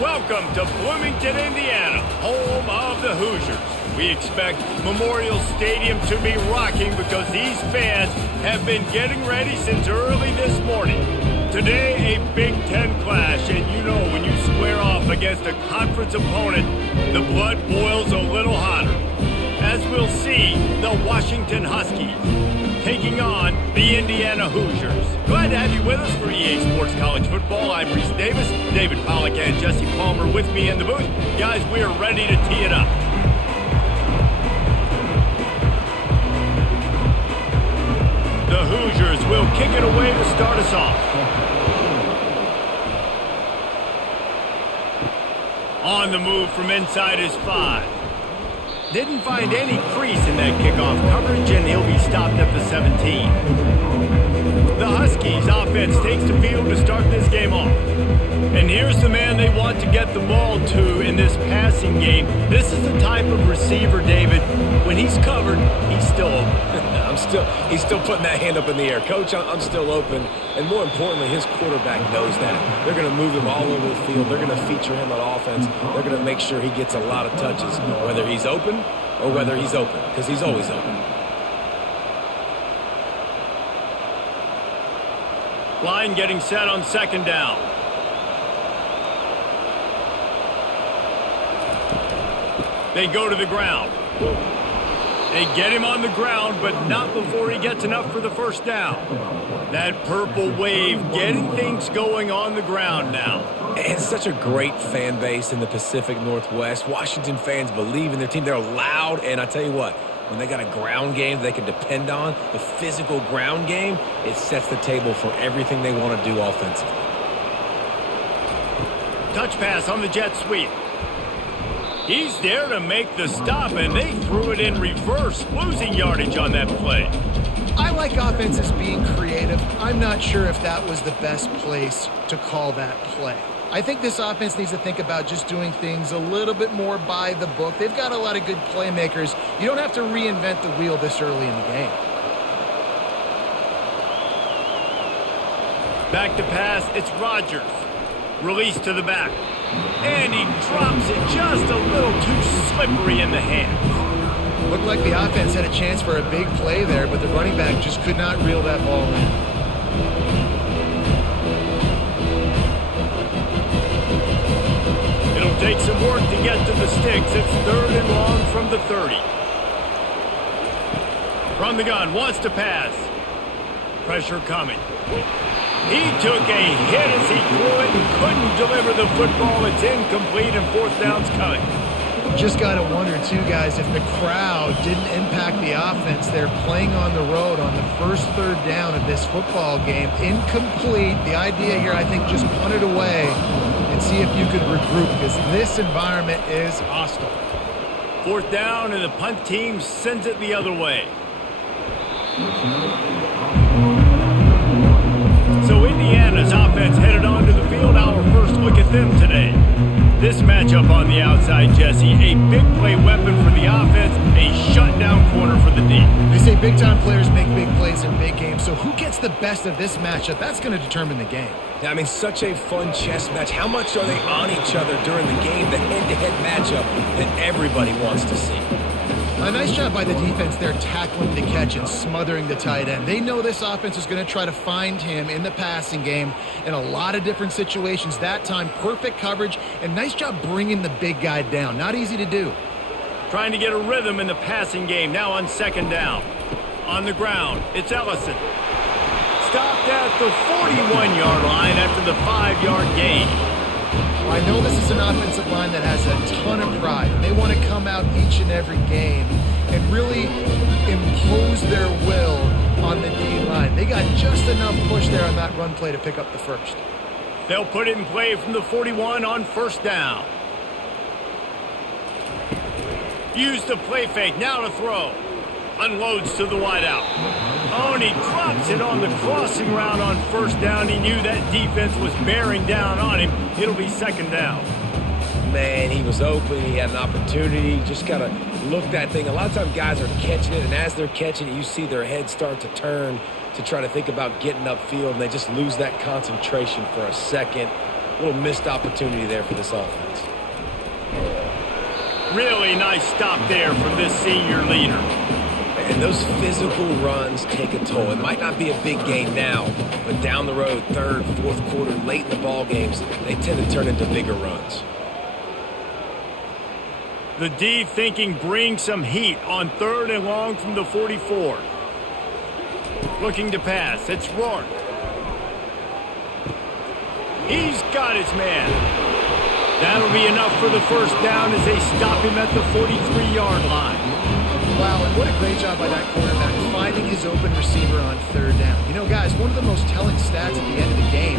Welcome to Bloomington, Indiana, home of the Hoosiers. We expect Memorial Stadium to be rocking because these fans have been getting ready since early this morning. Today, a Big Ten clash, and you know when you square off against a conference opponent, the blood boils a little hotter. As we'll see, the Washington Huskies taking on the Indiana Hoosiers. Glad to have you with us for EA Sports College Football. I'm Reese Davis, David Pollack and Jesse Palmer with me in the booth. Guys, we are ready to tee it up. The Hoosiers will kick it away to start us off. On the move from inside his 5. Didn't find any crease in that kickoff coverage, and he'll be stopped at the 17. The Huskies offense takes the field to start this game off. And here's the man they want to get the ball to in this passing game. This is the type of receiver, David, when he's covered, he's still open. He's still putting that hand up in the air. Coach, I'm still open. And more importantly, his quarterback knows that. They're going to move him all over the field. They're going to feature him on offense. They're going to make sure he gets a lot of touches, whether he's open or whether he's open, because he's always open. Line getting set on second down. They go to the ground. They get him on the ground, but not before he gets enough for the first down. That purple wave getting things going on the ground now. And such a great fan base in the Pacific Northwest. Washington fans believe in their team. They're loud, and I tell you what, when they got a ground game they can depend on, the physical ground game, it sets the table for everything they want to do offensively. Touch pass on the jet sweep. He's there to make the stop, and they threw it in reverse, losing yardage on that play. I like offenses being creative. I'm not sure if that was the best place to call that play. I think this offense needs to think about just doing things a little bit more by the book. They've got a lot of good playmakers. You don't have to reinvent the wheel this early in the game. Back to pass, it's Rodgers. Release to the back. And he drops it just a little too slippery in the hands. Looked like the offense had a chance for a big play there, but the running back just could not reel that ball in. It'll take some work to get to the sticks. It's 3rd and long from the 30. From the gun, wants to pass. Pressure coming. He took a hit as he threw it and couldn't deliver the football. It's incomplete and 4th down's coming. Just got to wonder, too, guys, if the crowd didn't impact the offense. They're playing on the road on the first 3rd down of this football game. Incomplete. The idea here, I think, just punt it away and see if you could regroup, because this environment is hostile. 4th down, and the punt team sends it the other way. So Indiana's offense headed onto the field. Our first look at them today. This matchup on the outside, Jesse, a big play weapon for the offense, a shutdown corner for the D. They say big-time players make big plays in big games, so who gets the best of this matchup? That's going to determine the game. Yeah, I mean, such a fun chess match. How much are they on each other during the game, the head-to-head matchup that everybody wants to see? A nice job by the defense there tackling the catch and smothering the tight end. They know this offense is going to try to find him in the passing game in a lot of different situations. That time, perfect coverage, and nice job bringing the big guy down. Not easy to do. Trying to get a rhythm in the passing game now on 2nd down. On the ground, it's Ellison. Stopped at the 41-yard line after the 5-yard gain. I know this is an offensive line that has a ton of pride. They want to come out each and every game and really impose their will on the D-line. They got just enough push there on that run play to pick up the first. They'll put it in play from the 41 on 1st down. Use the play fake, now to throw. Unloads to the wideout. Oh, and he drops it on the crossing route on 1st down. He knew that defense was bearing down on him. It'll be 2nd down. Man, he was open. He had an opportunity. Just got to look that thing. A lot of times guys are catching it, and as they're catching it, you see their head start to turn to try to think about getting upfield, and they just lose that concentration for a second. little missed opportunity there for this offense. Really nice stop there from this senior leader. And those physical runs take a toll. It might not be a big gain now, but down the road, third, fourth quarter, late in the ball games, they tend to turn into bigger runs. The D thinking bring some heat on 3rd and long from the 44. Looking to pass. It's Rourke. He's got his man. That'll be enough for the first down as they stop him at the 43-yard line. Wow, and what a great job by that quarterback finding his open receiver on 3rd down. You know, guys, one of the most telling stats at the end of the game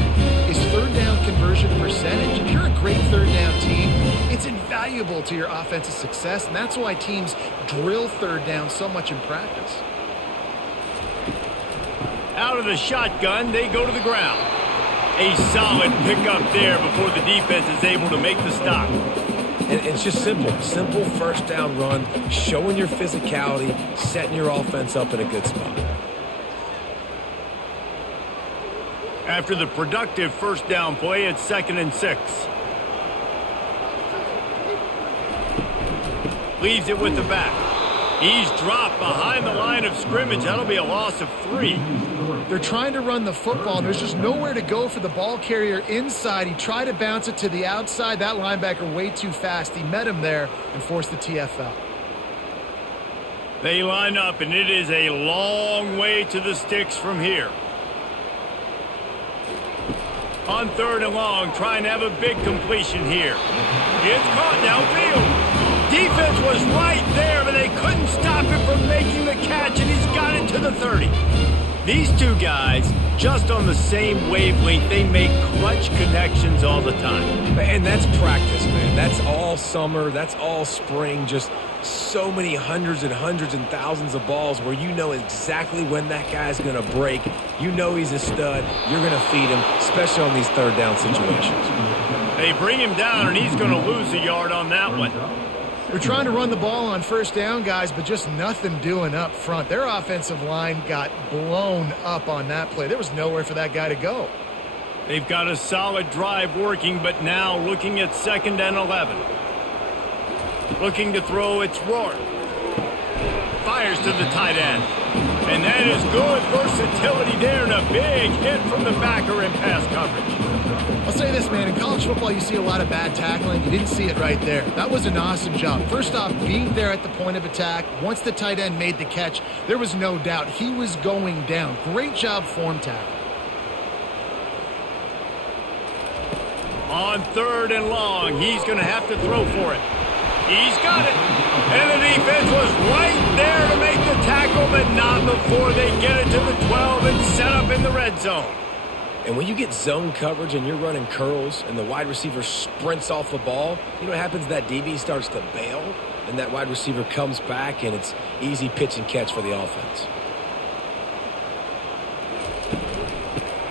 is 3rd down conversion percentage. If you're a great 3rd down team, it's invaluable to your offensive success, and that's why teams drill 3rd down so much in practice. Out of the shotgun, they go to the ground. A solid pickup there before the defense is able to make the stop. And it's just simple. Simple first down run, showing your physicality, setting your offense up in a good spot. After the productive first down play, it's 2nd and 6. Leaves it with the back. He's dropped behind the line of scrimmage. That'll be a loss of 3. They're trying to run the football, and there's just nowhere to go for the ball carrier inside. He tried to bounce it to the outside. That linebacker way too fast. He met him there and forced the TFL. They line up, and it is a long way to the sticks from here. On 3rd and long, trying to have a big completion here. It's caught downfield. Defense was right there, but they couldn't stop him from making the catch, and he's got it to the 30. These two guys, just on the same wavelength, they make clutch connections all the time. And that's practice, man. That's all summer. That's all spring. Just so many hundreds and thousands of balls where you know exactly when that guy's going to break. You know he's a stud. You're going to feed him, especially on these 3rd down situations. They bring him down, and he's going to lose a yard on that one. They're trying to run the ball on 1st down, guys, but just nothing doing up front. Their offensive line got blown up on that play. There was nowhere for that guy to go. They've got a solid drive working, but now looking at 2nd and 11. Looking to throw, it's Rourke. Fires to the tight end. And that is good versatility there, and a big hit from the backer in pass coverage. I'll say this, man. In college football, you see a lot of bad tackling. You didn't see it right there. That was an awesome job. First off, being there at the point of attack. Once the tight end made the catch, there was no doubt he was going down. Great job form tackle. On 3rd and long, he's going to have to throw for it. He's got it. And the defense was right there to make the tackle, but not before they get it to the 12 and set up in the red zone. And when you get zone coverage and you're running curls and the wide receiver sprints off the ball, you know what happens? That DB starts to bail, and that wide receiver comes back, and it's easy pitch and catch for the offense.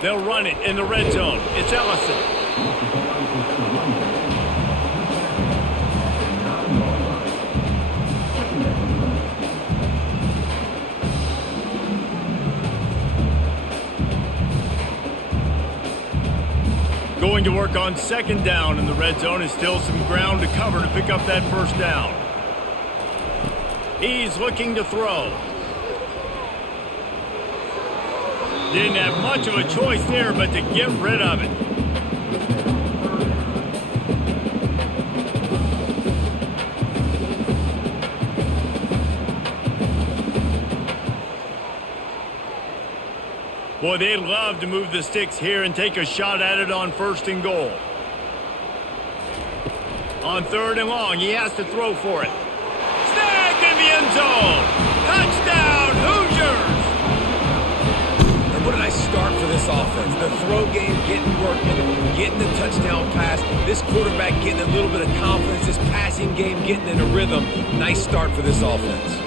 They'll run it in the red zone. It's Ellison. Going to work on 2nd down in the red zone, and still some ground to cover to pick up that first down. He's looking to throw. Didn't have much of a choice there, but to get rid of it. Boy, they'd love to move the sticks here and take a shot at it on 1st and goal. On 3rd and long, he has to throw for it. Snagged in the end zone. Touchdown, Hoosiers! And what a nice start for this offense. The throw game getting working, getting the touchdown pass. This quarterback getting a little bit of confidence. This passing game getting in a rhythm. Nice start for this offense.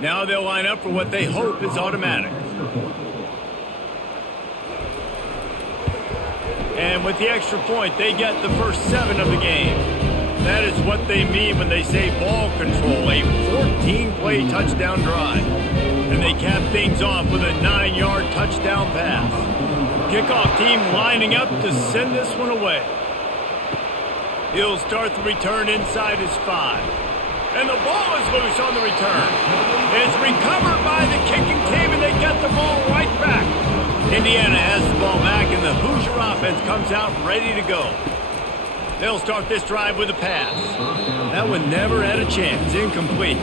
Now Now they'll line up for what they hope is automatic. And with the extra point, they get the first 7 of the game. That is what they mean when they say ball control, a 14-play touchdown drive. And they cap things off with a 9-yard touchdown pass. Kickoff team lining up to send this one away. He'll start the return inside his 5. And the ball is loose on the return. It's recovered by the kicking team, and they get the ball right back. Indiana has the ball back, and the Hoosier offense comes out ready to go. They'll start this drive with a pass. That one never had a chance. Incomplete.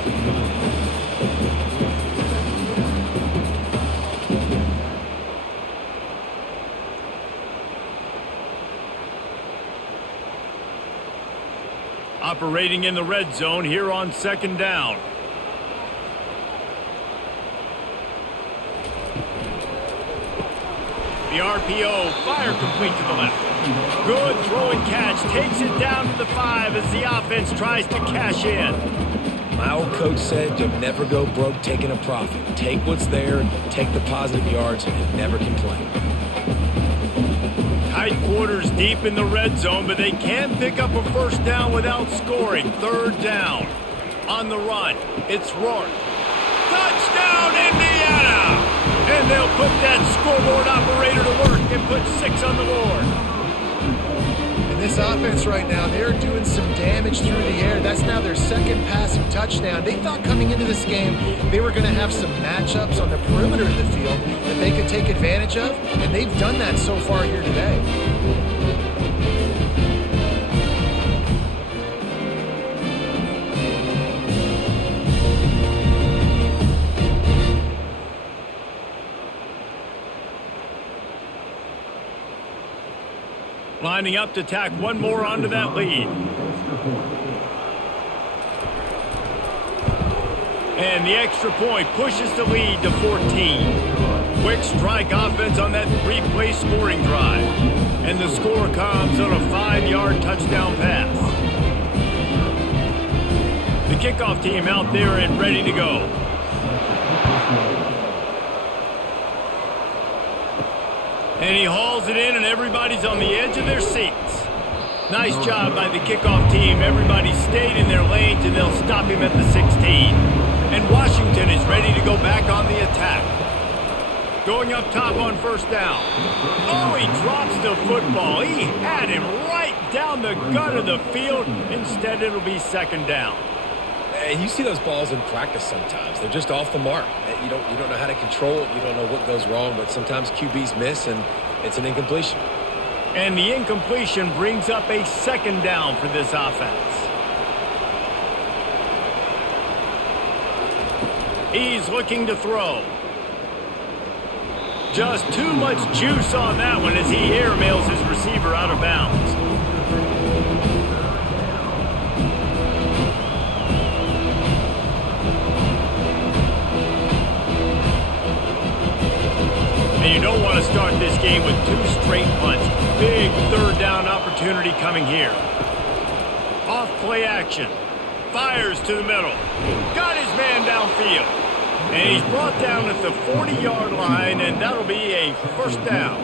Operating in the red zone here on 2nd down. The RPO, fire complete to the left. Good throw and catch, takes it down to the 5 as the offense tries to cash in. My old coach said you'll never go broke taking a profit. Take what's there, take the positive yards, and never complain. Tight quarters deep in the red zone, but they can pick up a first down without scoring. 3rd down. On the run, it's Rourke. Touchdown, Indiana! And they'll put that scoreboard operator to work and put 6 on the board. And this offense right now, they're doing some damage through the air. That's now their 2nd passing touchdown. They thought coming into this game they were going to have some matchups on the perimeter of the field that they could take advantage of, and they've done that so far here today. Lining up to tack one more onto that lead. And the extra point pushes the lead to 14. Quick strike offense on that 3-play scoring drive. And the score comes on a 5-yard touchdown pass. The kickoff team out there and ready to go. And he hauls it in, and everybody's on the edge of their seats. Nice job by the kickoff team. Everybody stayed in their lanes, and they'll stop him at the 16. And Washington is ready to go back on the attack. Going up top on 1st down. Oh, he drops the football. He had him right down the gut of the field. Instead, it'll be 2nd down. And you see those balls in practice sometimes. They're just off the mark. You don't know how to control it. You don't know what goes wrong, but sometimes QBs miss, and it's an incompletion. And the incompletion brings up a 2nd down for this offense. He's looking to throw. Just too much juice on that one as he airmails his receiver out of bounds. And you don't want to start this game with 2 straight punts. Big 3rd down opportunity coming here. Off play action. Fires to the middle. Got his man downfield. And he's brought down at the 40-yard line, and that'll be a 1st down.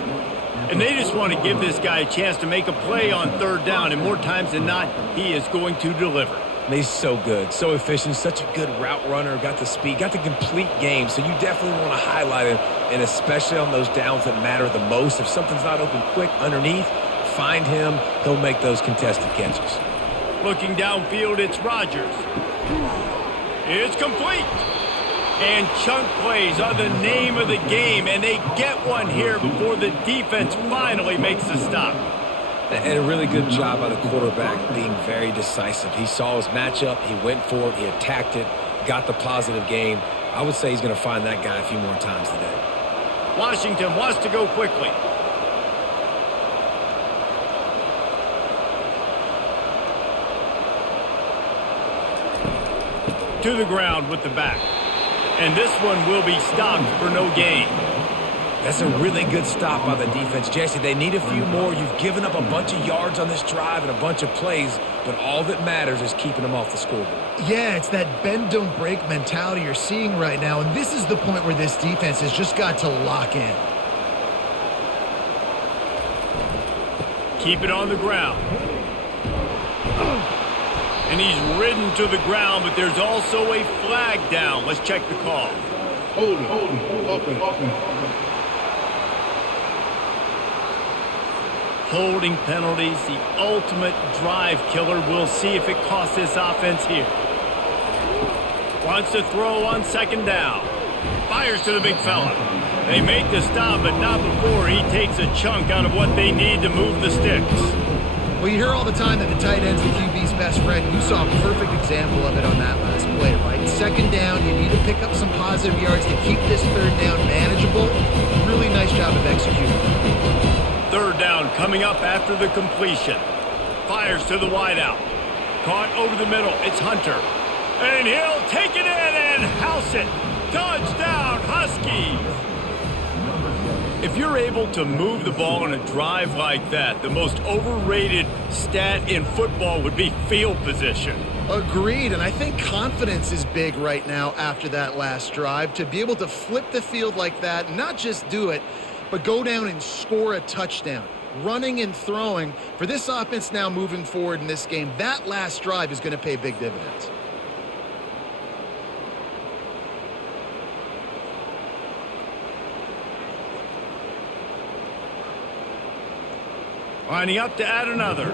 And they just want to give this guy a chance to make a play on 3rd down, and more times than not, he is going to deliver. He's so good, so efficient, such a good route runner, got the speed, got the complete game, so you definitely want to highlight him, and especially on those downs that matter the most. If something's not open quick underneath, find him, he'll make those contested catches. Looking downfield, it's Rodgers. It's complete. And chunk plays are the name of the game, and they get one here before the defense finally makes the stop. And a really good job by the quarterback being very decisive. He saw his matchup, he went for it, he attacked it, got the positive gain. I would say he's going to find that guy a few more times today. Washington wants to go quickly. To the ground with the back. And this one will be stopped for no gain. That's a really good stop by the defense, Jesse. They need a few more. You've given up a bunch of yards on this drive and a bunch of plays, but all that matters is keeping them off the scoreboard. Yeah, it's that bend, don't break mentality you're seeing right now, and this is the point where this defense has just got to lock in. Keep it on the ground. And he's ridden to the ground, but there's also a flag down. Let's check the call. Open. Holding penalties, the ultimate drive killer. We'll see if it costs this offense here. Wants to throw on second down. Fires to the big fella. They make the stop, but not before he takes a chunk out of what they need to move the sticks. Well, you hear all the time that the tight end's the QB's best friend. You saw a perfect example of it on that last play, right? Second down, you need to pick up some positive yards to keep this third down manageable. Really nice job of executing. Third down coming up after the completion. Fires to the wideout. Caught over the middle. It's Hunter. And he'll take it in and house it. Touchdown, Huskies. If you're able to move the ball on a drive like that, the most overrated stat in football would be field position. Agreed, and I think confidence is big right now after that last drive. To be able to flip the field like that, not just do it, but go down and score a touchdown. Running and throwing, for this offense now moving forward in this game, that last drive is going to pay big dividends. Lining up to add another.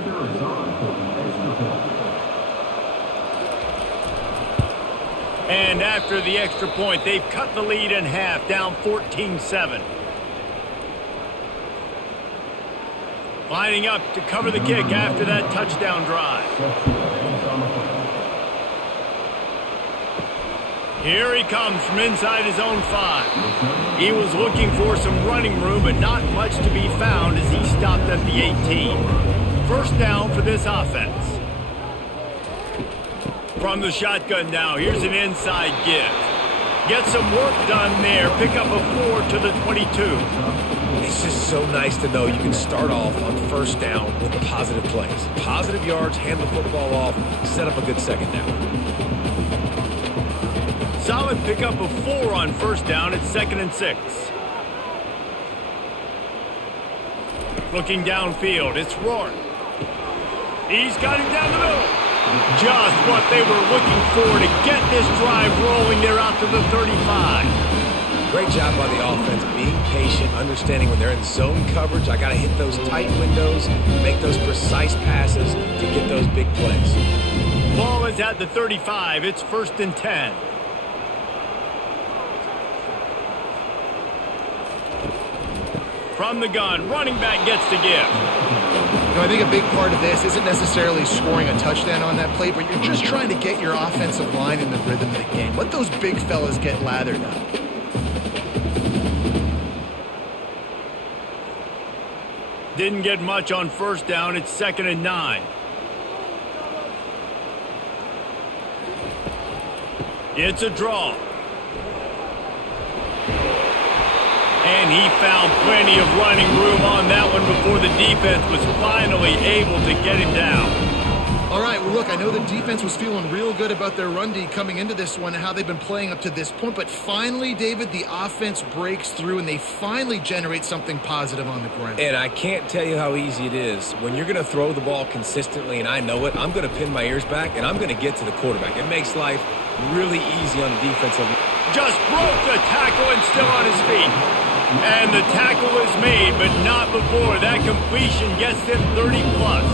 And after the extra point, they've cut the lead in half, down 14-7. Lining up to cover the kick after that touchdown drive. Here he comes from inside his own 5. He was looking for some running room, but not much to be found as he stopped at the 18. First down for this offense. From the shotgun now, here's an inside give. Get some work done there. Pick up a 4 to the 22. It's just so nice to know you can start off on first down with positive plays. Positive yards, hand the football off, set up a good second down. Solid pickup of 4 on first down. It's 2nd and 6. Looking downfield, it's Rourke. He's got him down the middle. Just what they were looking for to get this drive rolling. They're out to the 35. Great job by the offense, being patient, understanding when they're in zone coverage, I got to hit those tight windows, make those precise passes to get those big plays. Ball is at the 35. It's 1st and 10. From the gun, running back gets to give. You know, I think a big part of this isn't necessarily scoring a touchdown on that play, but you're just trying to get your offensive line in the rhythm of the game. Let those big fellas get lathered up. Didn't get much on first down. It's 2nd and 9. It's a draw. And he found plenty of running room on that one before the defense was finally able to get him down. All right, well, look, I know the defense was feeling real good about their run D coming into this one and how they've been playing up to this point, but finally, David, the offense breaks through and they finally generate something positive on the ground. And I can't tell you how easy it is. When you're going to throw the ball consistently, and I know it, I'm going to pin my ears back and I'm going to get to the quarterback. It makes life really easy on the defensive. Just broke the tackle and still on his feet. And the tackle is made, but not before that completion gets him 30-plus.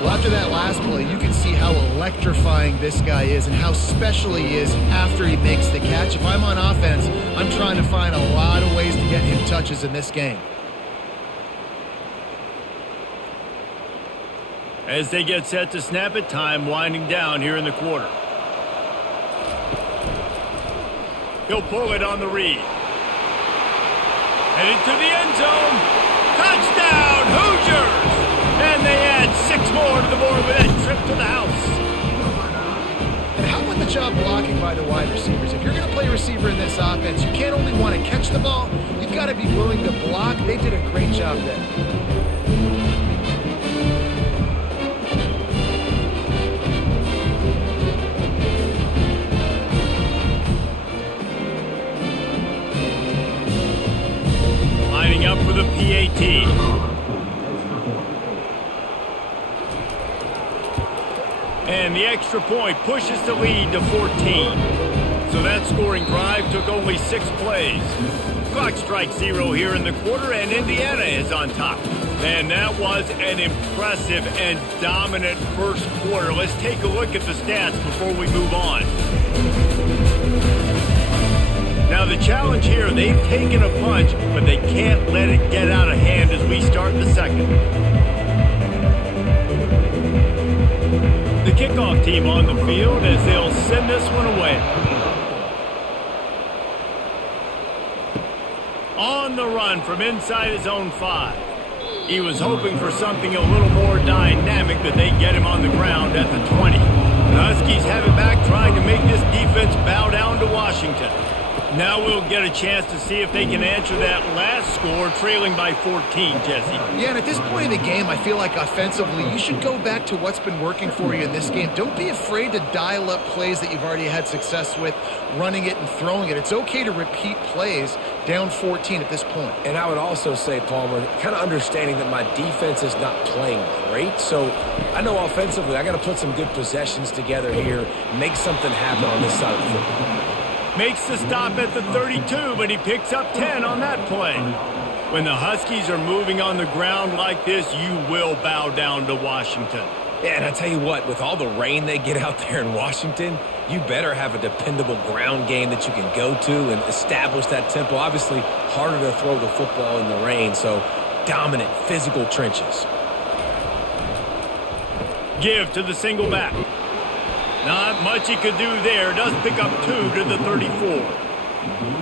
Well, after that last play, you can see how electrifying this guy is and how special he is after he makes the catch. If I'm on offense, I'm trying to find a lot of ways to get him touches in this game. As they get set to snap it, time winding down here in the quarter. He'll pull it on the read. Headed to the end zone. Touchdown, Hoosiers! And they add 6 more to the board with that trip to the house. And how about the job blocking by the wide receivers? If you're going to play receiver in this offense, you can't only want to catch the ball, you've got to be willing to block. They did a great job there. Lining up for the PAT. And the extra point pushes the lead to 14. So that scoring drive took only 6 plays. Clock strikes 0 here in the quarter, and Indiana is on top. And that was an impressive and dominant first quarter. Let's take a look at the stats before we move on. Now the challenge here, they've taken a punch, but they can't let it get out of hand as we start the second. The kickoff team on the field as they'll send this one away. On the run from inside his own 5. He was hoping for something a little more dynamic, but they get him on the ground at the 20. The Huskies have it back, trying to make this defense bow down to Washington. Now we'll get a chance to see if they can answer that last score, trailing by 14, Jesse. Yeah, and at this point in the game, I feel like offensively, you should go back to what's been working for you in this game. Don't be afraid to dial up plays that you've already had success with, running it and throwing it. It's okay to repeat plays down 14 at this point. And I would also say, Palmer, kind of understanding that my defense is not playing great. So I know offensively, I got to put some good possessions together here, make something happen on this side of the football. Makes the stop at the 32, but he picks up 10 on that play. When the Huskies are moving on the ground like this, you will bow down to Washington. Yeah, and I tell you what, with all the rain they get out there in Washington, you better have a dependable ground game that you can go to and establish that tempo. Obviously, harder to throw the football in the rain, so dominant physical trenches. Give to the single back. Not much he could do there. Does pick up 2 to the 34.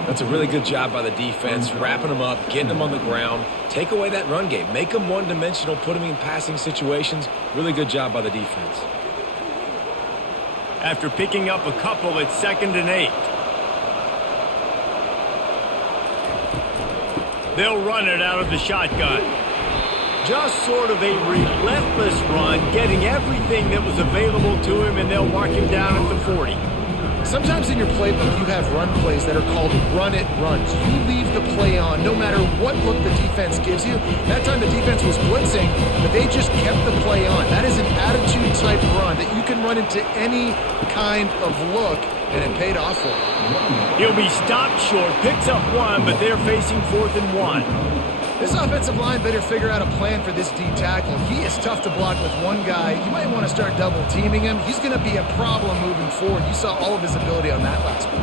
That's a really good job by the defense, wrapping them up, getting them on the ground. Take away that run game. Make them one-dimensional, put them in passing situations. Really good job by the defense. After picking up a couple, it's 2nd and 8. They'll run it out of the shotgun. Just sort of a relentless run, getting everything that was available to him, and they'll mark him down at the 40. Sometimes in your playbook, you have run plays that are called run-it runs. You leave the play on no matter what look the defense gives you. That time the defense was blitzing, but they just kept the play on. That is an attitude-type run that you can run into any kind of look, and it paid off for him. He'll be stopped short, picks up 1, but they're facing 4th and 1. This offensive line better figure out a plan for this D tackle. He is tough to block with one guy. You might want to start double-teaming him. He's going to be a problem moving forward. You saw all of his ability on that last one.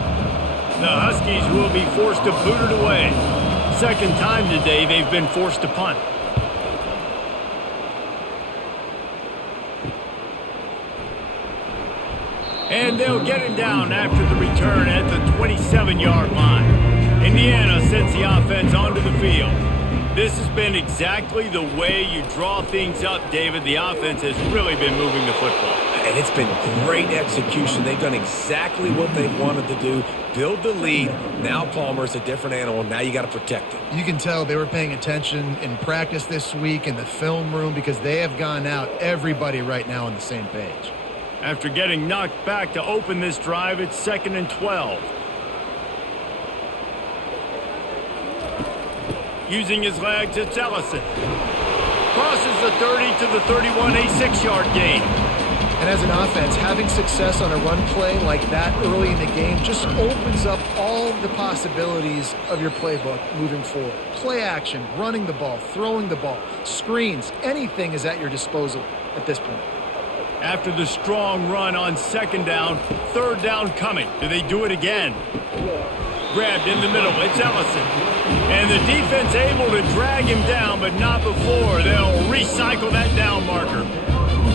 The Huskies will be forced to boot it away. Second time today they've been forced to punt. And they'll get him down after the return at the 27-yard line. Indiana sends the offense onto the field. This has been exactly the way you draw things up, David. The offense has really been moving the football. And it's been great execution. They've done exactly what they wanted to do. Build the lead. Now Palmer's a different animal. Now you got to protect it. You can tell they were paying attention in practice this week in the film room because they have gone out, everybody right now on the same page. After getting knocked back to open this drive, it's 2nd and 12. Using his legs, it's Ellison. Crosses the 30 to the 31, a 6-yard gain. And as an offense, having success on a run play like that early in the game just opens up all the possibilities of your playbook moving forward. Play action, running the ball, throwing the ball, screens, anything is at your disposal at this point. After the strong run on 2nd down, 3rd down coming. Do they do it again? Grabbed in the middle, it's Ellison. And the defense able to drag him down, but not before. They'll recycle that down marker.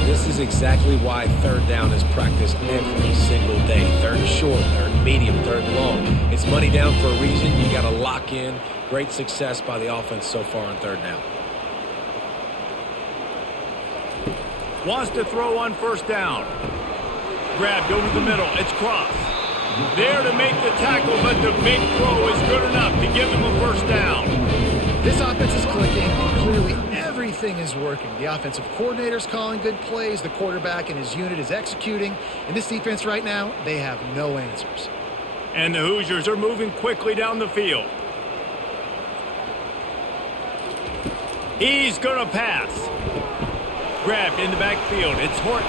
This is exactly why 3rd down is practiced every single day. 3rd short, 3rd medium, 3rd long. It's money down for a reason. You got to lock in. Great success by the offense so far on 3rd down. Wants to throw on 1st down. Grabbed over the middle. It's Cross. There to make the tackle, but the big throw is good enough to give them a 1st down. everything is working. The offensive coordinator's calling good plays. The quarterback and his unit is executing. And this defense right now, they have no answers. And the Hoosiers are moving quickly down the field. He's going to pass. Grabbed in the backfield. It's Horton.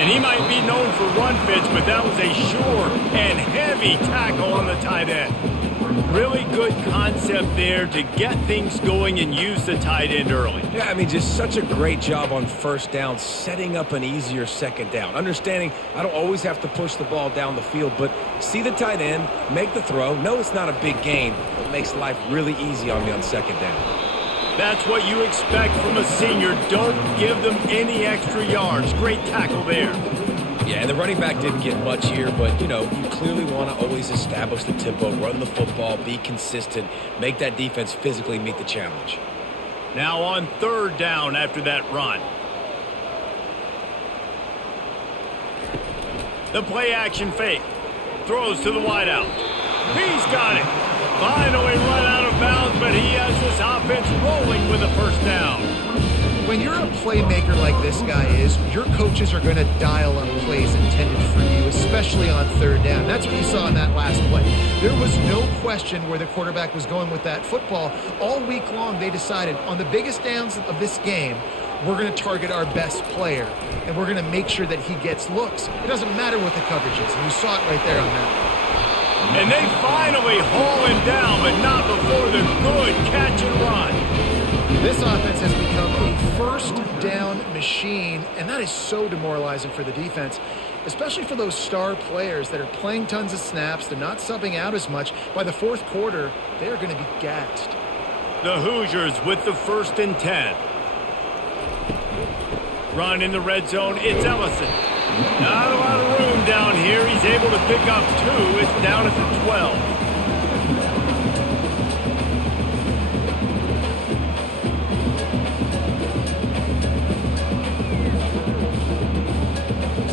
And he might be known for run fits, but that was a sure and heavy tackle on the tight end. Really good concept there to get things going and use the tight end early. Yeah, I mean, just such a great job on first down, setting up an easier second down. Understanding I don't always have to push the ball down the field, but see the tight end, make the throw. No, it's not a big gain, but it makes life really easy on me on second down. That's what you expect from a senior. Don't give them any extra yards. Great tackle there. Yeah, and the running back didn't get much here, but, you clearly want to always establish the tempo, run the football, be consistent, make that defense physically meet the challenge. Now on third down after that run. The play action fake. Throws to the wideout. He's got it. Finally run out of bounds, but he has this offense rolling with a first down. When you're a playmaker like this guy is, your coaches are going to dial up plays intended for you, especially on third down. That's what you saw in that last play. There was no question where the quarterback was going with that football. All week long, they decided on the biggest downs of this game, we're going to target our best player, and we're going to make sure that he gets looks. It doesn't matter what the coverage is, and you saw it right there on that. And they finally haul him down, but not before the good catch and run. This offense has become a first down machine, and that is so demoralizing for the defense, especially for those star players that are playing tons of snaps. They're not subbing out as much. By the fourth quarter, they are going to be gassed. The Hoosiers with the 1st and 10. Run in the red zone. It's Ellison. Not a lot of room down here. He's able to pick up 2. It's down at the 12.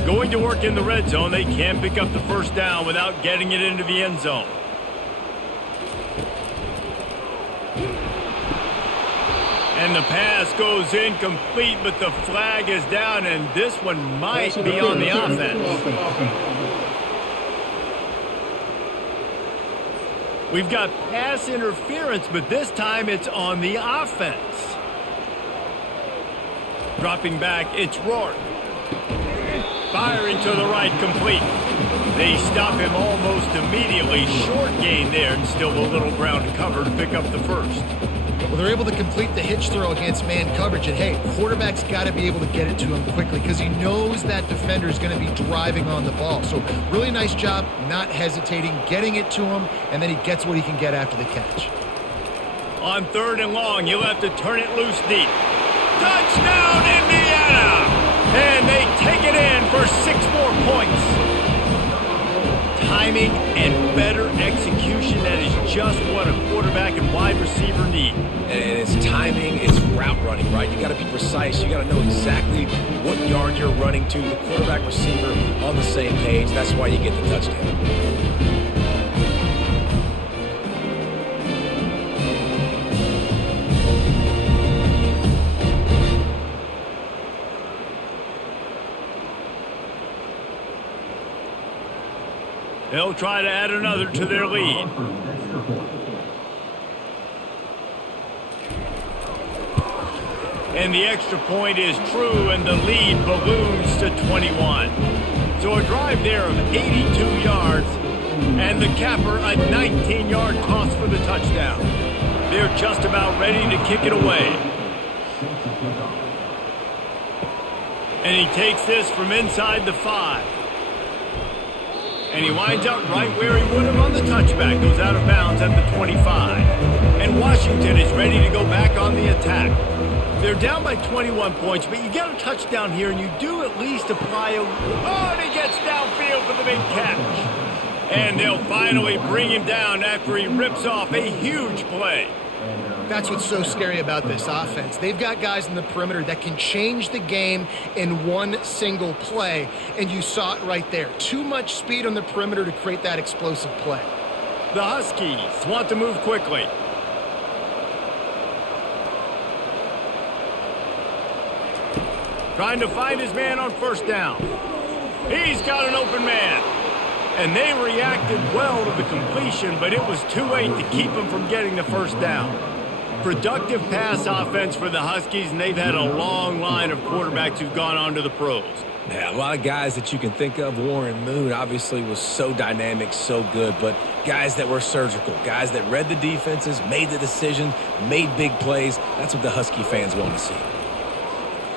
Going to work in the red zone. They can't pick up the first down without getting it into the end zone. And the pass goes incomplete, but the flag is down, and this one might be on the offense. We've got pass interference, but this time it's on the offense. Dropping back, it's Rourke. Firing to the right, complete. They stop him almost immediately. Short gain there, and still a little ground to cover to pick up the first. Well, they're able to complete the hitch throw against man coverage, and hey, quarterback's got to be able to get it to him quickly because he knows that defender is going to be driving on the ball. So really nice job, not hesitating, getting it to him, and then he gets what he can get after the catch. On 3rd and long, you'll have to turn it loose deep. Touchdown, Indiana! And they take it in for 6 more points. Timing and better execution, that is just what a quarterback and wide receiver need. And it's timing, it's route running, right? You got to be precise. You got to know exactly what yard you're running to. The quarterback receiver on the same page. That's why you get the touchdown. They'll try to add another to their lead. And the extra point is true, and the lead balloons to 21. So a drive there of 82 yards, and the capper a 19-yard toss for the touchdown. They're just about ready to kick it away. And he takes this from inside the 5. And he winds up right where he would have on the touchback. Goes out of bounds at the 25. And Washington is ready to go back on the attack. They're down by 21 points, but you get a touchdown here, and you do at least apply a... Oh, and he gets downfield for the big catch. And they'll finally bring him down after he rips off a huge play. That's what's so scary about this offense. They've got guys in the perimeter that can change the game in one single play, and you saw it right there. Too much speed on the perimeter to create that explosive play. The Huskies want to move quickly. Trying to find his man on first down. He's got an open man. And they reacted well to the completion, but it was too late to keep him from getting the first down. Productive pass offense for the Huskies, and they've had a long line of quarterbacks who've gone on to the pros. Yeah, a lot of guys that you can think of. Warren Moon obviously was so dynamic, so good, but guys that were surgical, guys that read the defenses, made the decisions, made big plays. That's what the Husky fans want to see.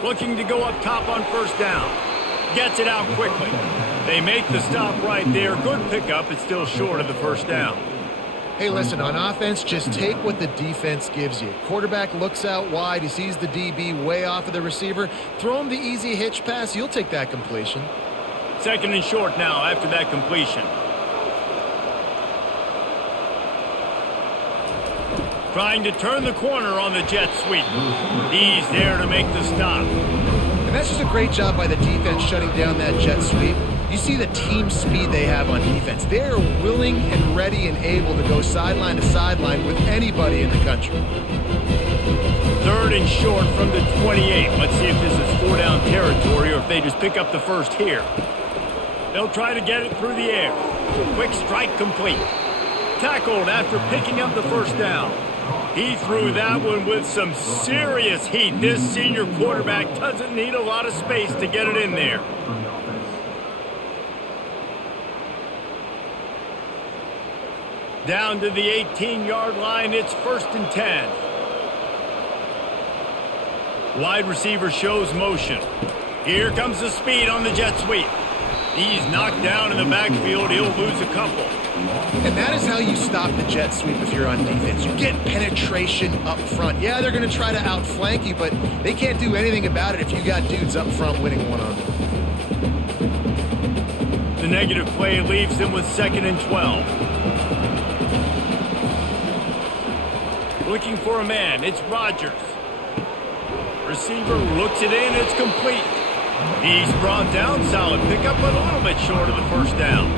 Looking to go up top on first down. Gets it out quickly. They make the stop right there. Good pickup. It's still short of the first down. Hey, listen, on offense, just take what the defense gives you. Quarterback looks out wide. He sees the DB way off of the receiver. Throw him the easy hitch pass. You'll take that completion. Second and short now after that completion. Trying to turn the corner on the jet sweep. He's there to make the stop. And that's just a great job by the defense shutting down that jet sweep. You see the team speed they have on defense. They're willing and ready and able to go sideline to sideline with anybody in the country. Third and short from the 28. Let's see if this is 4-down territory or if they just pick up the first here. They'll try to get it through the air. Quick strike complete. Tackled after picking up the first down. He threw that one with some serious heat. This senior quarterback doesn't need a lot of space to get it in there. Down to the 18-yard line, it's 1st and 10. Wide receiver shows motion. Here comes the speed on the jet sweep. He's knocked down in the backfield. He'll lose a couple. And that is how you stop the jet sweep if you're on defense. You get penetration up front. Yeah, they're going to try to outflank you, but they can't do anything about it if you got dudes up front winning one-on-one. The negative play leaves them with 2nd and 12. Looking for a man. It's Rodgers. Receiver looks it in. It's complete. He's brought down. Solid pickup, but a little bit short of the first down.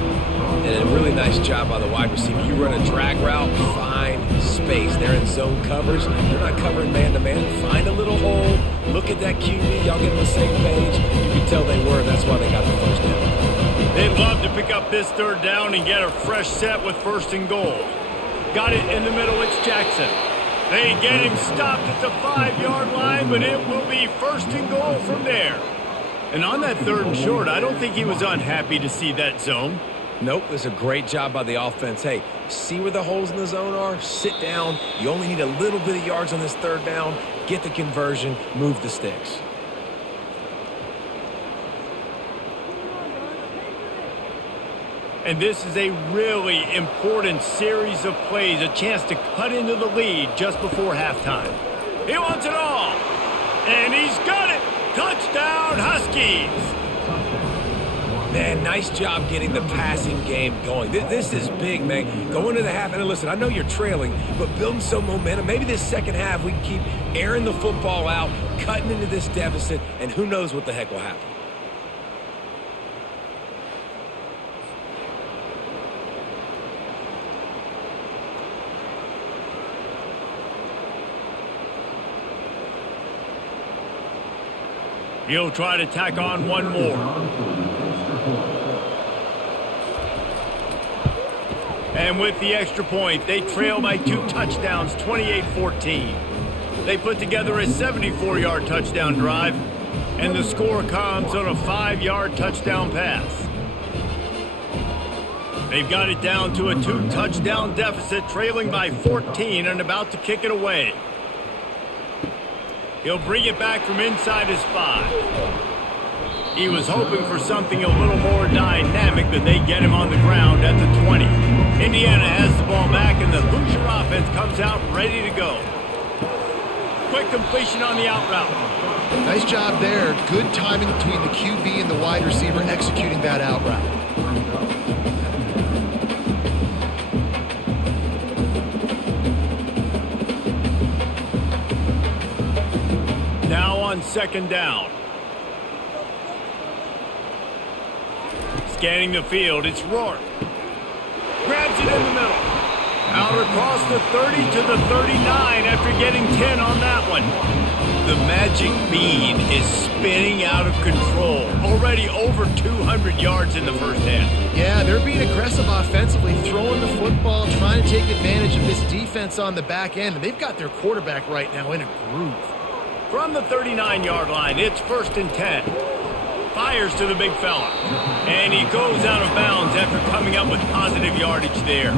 And a really nice job by the wide receiver. You run a drag route, find space. They're in zone coverage. They're not covering man-to-man. Find a little hole. Look at that QB. Y'all get on the same page. You can tell they were. That's why they got the first down. They'd love to pick up this third down and get a fresh set with 1st and goal. Got it in the middle. It's Jackson. They get him stopped at the 5-yard line, but it will be 1st and goal from there. And on that 3rd and short, I don't think he was unhappy to see that zone. Nope, it was a great job by the offense. Hey, see where the holes in the zone are? Sit down. You only need a little bit of yards on this 3rd down. Get the conversion. Move the sticks. And this is a really important series of plays, a chance to cut into the lead just before halftime. He wants it all, and he's got it. Touchdown, Huskies. Man, nice job getting the passing game going. This is big, man. Going into the half, and listen, I know you're trailing, but building some momentum. Maybe this second half we can keep airing the football out, cutting into this deficit, and who knows what the heck will happen. He'll try to tack on one more. And with the extra point, they trail by 2 touchdowns, 28-14. They put together a 74-yard touchdown drive, and the score comes on a 5-yard touchdown pass. They've got it down to a 2-touchdown deficit, trailing by 14 and about to kick it away. He'll bring it back from inside his 5. He was hoping for something a little more dynamic, but they get him on the ground at the 20. Indiana has the ball back, and the Hoosier offense comes out ready to go. Quick completion on the out route. Nice job there. Good timing between the QB and the wide receiver executing that out route. On 2nd down. Scanning the field, it's Rourke. Grabs it in the middle. Out across the 30 to the 39 after getting 10 on that one. the magic bean is spinning out of control. Already over 200 yards in the first half. Yeah, they're being aggressive offensively, throwing the football, trying to take advantage of this defense on the back end. And they've got their quarterback right now in a groove. From the 39-yard line, it's 1st and 10. Fires to the big fella. And he goes out of bounds after coming up with positive yardage there.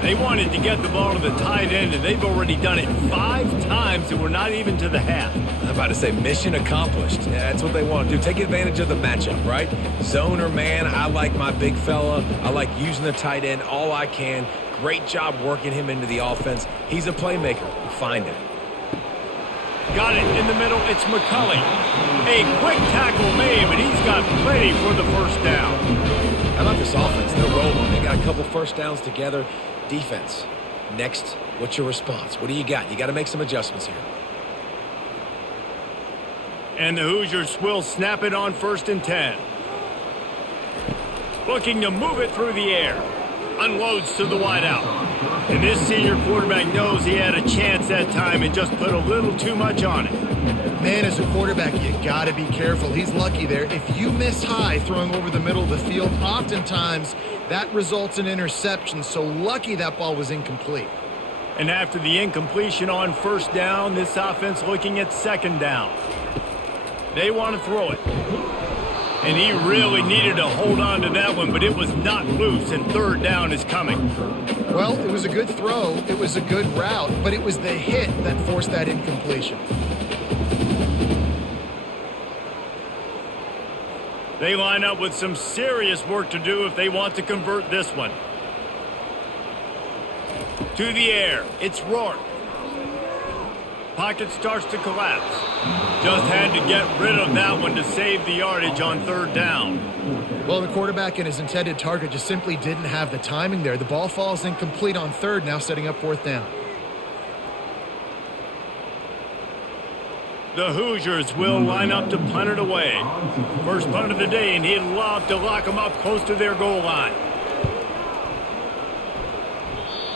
They wanted to get the ball to the tight end, and they've already done it 5 times, and we're not even to the half. I'm about to say mission accomplished. Yeah, that's what they want to do. Take advantage of the matchup, right? Zone or man, I like my big fella. I like using the tight end all I can. Great job working him into the offense. He's a playmaker. Find it. Got it in the middle. It's McCulley. A quick tackle made, but he's got plenty for the first down. How about this offense? They're rolling. They got a couple first downs together. Defense. Next, what's your response? What do you got? You got to make some adjustments here. And the Hoosiers will snap it on 1st and 10. Looking to move it through the air. Unloads to the wideout. And this senior quarterback knows he had a chance that time and just put a little too much on it. Man, as a quarterback, you got to be careful. He's lucky there. If you miss high throwing over the middle of the field, oftentimes that results in interception. So lucky that ball was incomplete. And after the incompletion on 1st down, this offense looking at 2nd down. They want to throw it. And he really needed to hold on to that one, but it was not loose, and 3rd down is coming. Well, it was a good throw. It was a good route, but it was the hit that forced that incompletion. They line up with some serious work to do if they want to convert this one. To the air, it's Rourke. Pocket starts to collapse. Just had to get rid of that one to save the yardage on 3rd down. Well, the quarterback and his intended target just simply didn't have the timing there. The ball falls incomplete on 3rd, now setting up 4th down. The Hoosiers will line up to punt it away. First punt of the day, and he'd love to lock them up close to their goal line.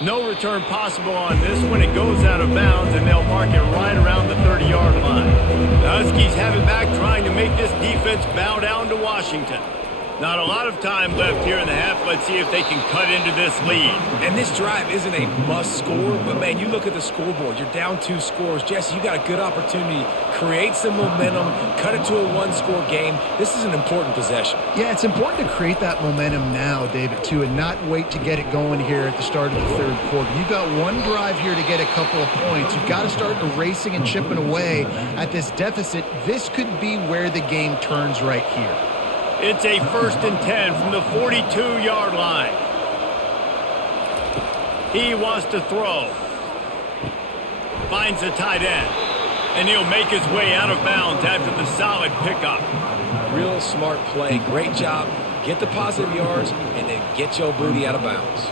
No return possible on this one. It goes out of bounds, and they'll mark it right around the 30-yard line. The Huskies have it back, trying to make this defense bow down to Washington. Not a lot of time left here in the half. Let's see if they can cut into this lead. And this drive isn't a must score, but, man, you look at the scoreboard. You're down 2 scores. Jesse, you got a good opportunity. Create some momentum. Cut it to a 1-score game. This is an important possession. Yeah, it's important to create that momentum now, David, too, and not wait to get it going here at the start of the 3rd quarter. You've got one drive here to get a couple of points. You've got to start erasing and chipping away at this deficit. This could be where the game turns right here. It's a 1st and 10 from the 42-yard line. He wants to throw. Finds the tight end. And he'll make his way out of bounds after the solid pickup. Real smart play. Great job. Get the positive yards and then get your booty out of bounds.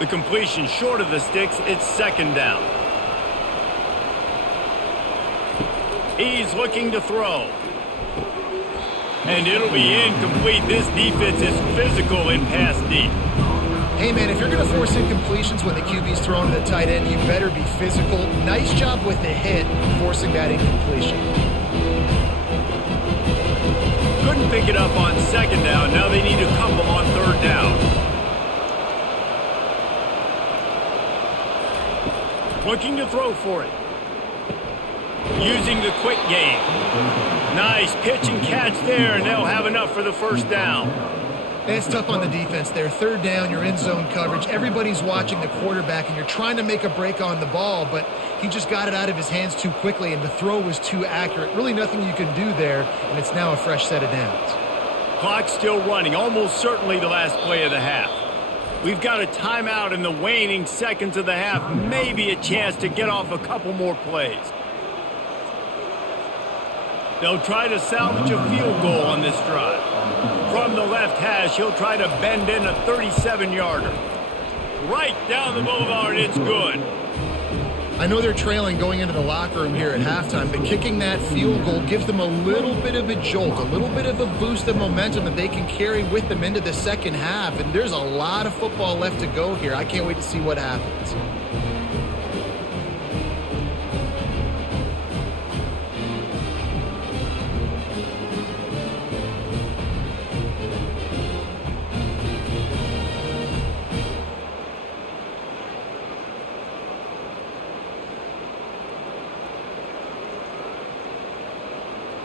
The completion short of the sticks. It's 2nd down. He's looking to throw. And it'll be incomplete. This defense is physical in pass deep. Hey, man, if you're going to force incompletions when the QB's throwing to the tight end, you better be physical. Nice job with the hit, forcing that incompletion. Couldn't pick it up on 2nd down. Now they need a couple on 3rd down. Looking to throw for it. Using the quick game. Nice pitch and catch there, and they'll have enough for the 1st down. And it's tough on the defense there. 3rd down, you're in zone coverage. Everybody's watching the quarterback, and you're trying to make a break on the ball, but he just got it out of his hands too quickly, and the throw was too accurate. Really nothing you can do there, and it's now a fresh set of downs. Clock still running, almost certainly the last play of the half. We've got a timeout in the waning seconds of the half. Maybe a chance to get off a couple more plays. They'll try to salvage a field goal on this drive. From the left hash, he'll try to bend in a 37-yarder. Right down the boulevard, it's good. I know they're trailing going into the locker room here at halftime, but kicking that field goal gives them a little bit of a jolt, a little bit of a boost of momentum that they can carry with them into the second half. And there's a lot of football left to go here. I can't wait to see what happens.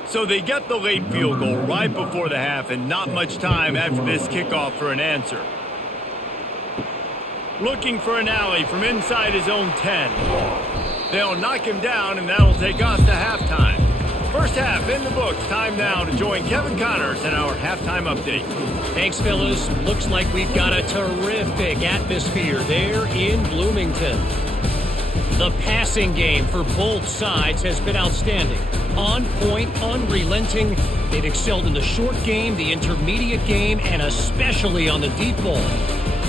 So they get the late field goal right before the half and not much time after this kickoff for an answer. Looking for an alley from inside his own 10. They'll knock him down, and that'll take us to halftime. First half in the books. Time now to join Kevin Connors in our halftime update. Thanks, fellas. Looks like we've got a terrific atmosphere there in Bloomington. The passing game for both sides has been outstanding. On point, unrelenting. They've excelled in the short game, the intermediate game, and especially on the deep ball.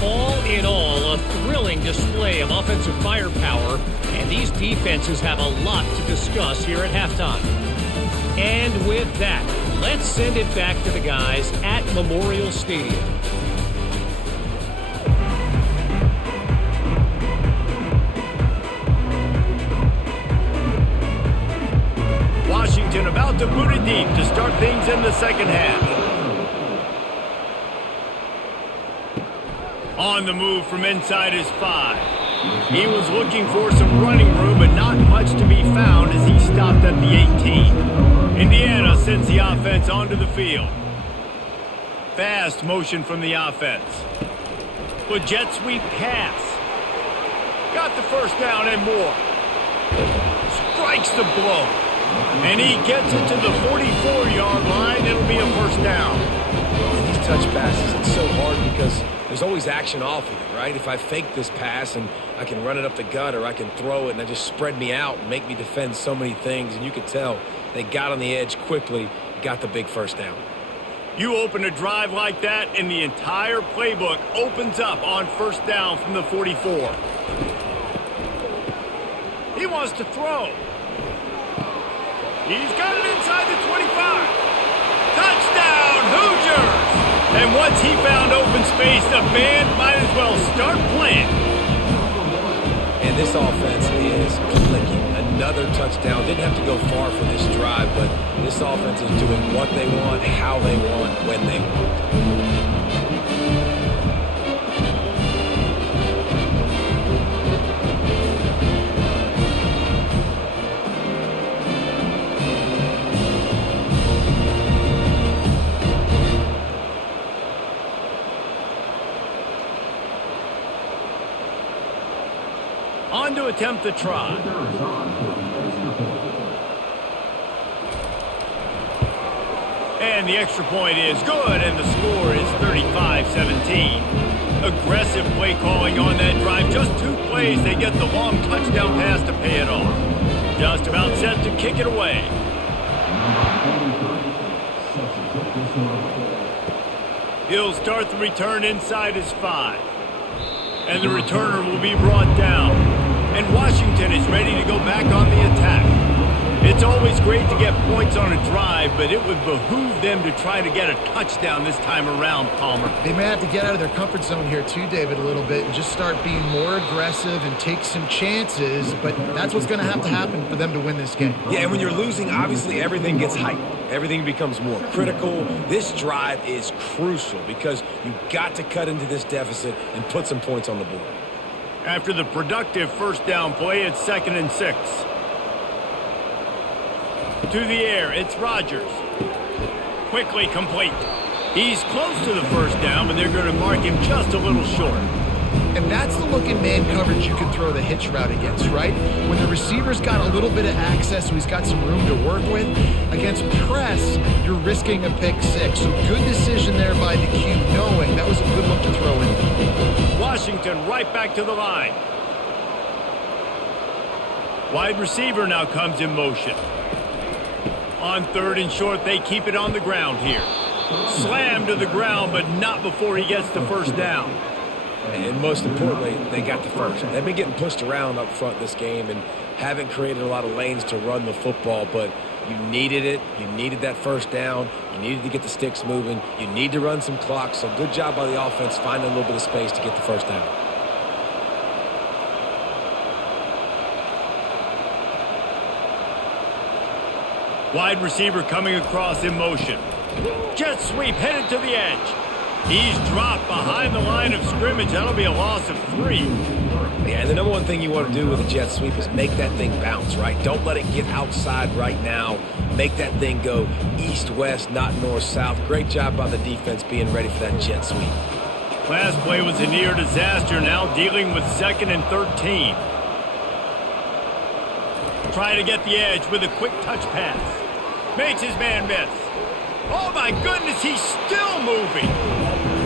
All in all, a thrilling display of offensive firepower, and these defenses have a lot to discuss here at halftime. And with that, let's send it back to the guys at Memorial Stadium. Washington about to boot it deep to start things in the second half. On the move from inside his 5. He was looking for some running room, but not much to be found as he stopped at the 18. Indiana sends the offense onto the field. Fast motion from the offense. The jet sweep pass. Got the first down and more. Strikes the blow. And he gets it to the 44-yard line. It'll be a first down. These touch passes, it's so hard because there's always action off of it, right? If I fake this pass and I can run it up the gut, or I can throw it and they just spread me out and make me defend so many things. And you could tell they got on the edge quickly, got the big first down. You open a drive like that, and the entire playbook opens up on first down from the 44. He wants to throw. He's got it inside the 25. Touchdown, Hoosiers! And once he found open space, the band might as well start playing. And this offense is clicking. Another touchdown. Didn't have to go far for this drive, but this offense is doing what they want, how they want, when they want. On to attempt the try. And the extra point is good, and the score is 35-17. Aggressive play calling on that drive. Just 2 plays, they get the long touchdown pass to pay it off. Just about set to kick it away. He'll start the return inside his 5. And the returner will be brought down. And Washington is ready to go back on the attack. It's always great to get points on a drive, but it would behoove them to try to get a touchdown this time around, Palmer. They may have to get out of their comfort zone here too, David, a little bit and just start being more aggressive and take some chances, but that's what's going to happen for them to win this game. Yeah, and when you're losing, obviously everything gets hyped. Everything becomes more critical. This drive is crucial because you've got to cut into this deficit and put some points on the board. After the productive first down play, it's 2nd and 6. To the air, it's Rodgers. Quickly complete. He's close to the first down, but they're going to mark him just a little short. And that's the look in man coverage you can throw the hitch route against, right? When the receiver's got a little bit of access, so he's got some room to work with. Against press, you're risking a pick 6. So good decision there by the Q, knowing that was a good look to throw in. Washington right back to the line. Wide receiver now comes in motion. On 3rd and short, they keep it on the ground here. Slammed to the ground, but not before he gets the first down. And most importantly, they got the first. They've been getting pushed around up front this game and haven't created a lot of lanes to run the football, but you needed it. You needed that first down. You needed to get the sticks moving. You need to run some clock. So good job by the offense finding a little bit of space to get the first down. Wide receiver coming across in motion. Jet sweep headed to the edge. He's dropped behind the line of scrimmage. That'll be a loss of 3. Yeah, and the number one thing you want to do with a jet sweep is make that thing bounce, right? Don't let it get outside right now. Make that thing go east-west, not north-south. Great job by the defense being ready for that jet sweep. Last play was a near disaster, now dealing with 2nd and 13. Try to get the edge with a quick touch pass. Makes his man miss. Oh my goodness, he's still moving.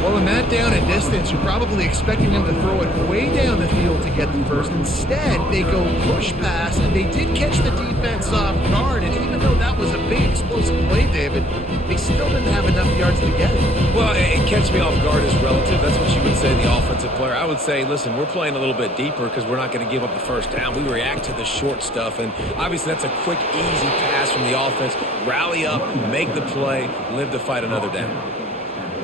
Well, in that down and distance, you're probably expecting him to throw it way down the field to get the first. Instead, they go push pass, and they did catch the defense off guard. And even though that was a big explosive play, David, they still didn't have enough yards to get it. Well, and catch me off guard is relative. That's what you would say, the offensive player. I would say, listen, we're playing a little bit deeper because we're not going to give up the first down. We react to the short stuff, and obviously that's a quick, easy pass from the offense. Rally up, make the play, live to fight another down.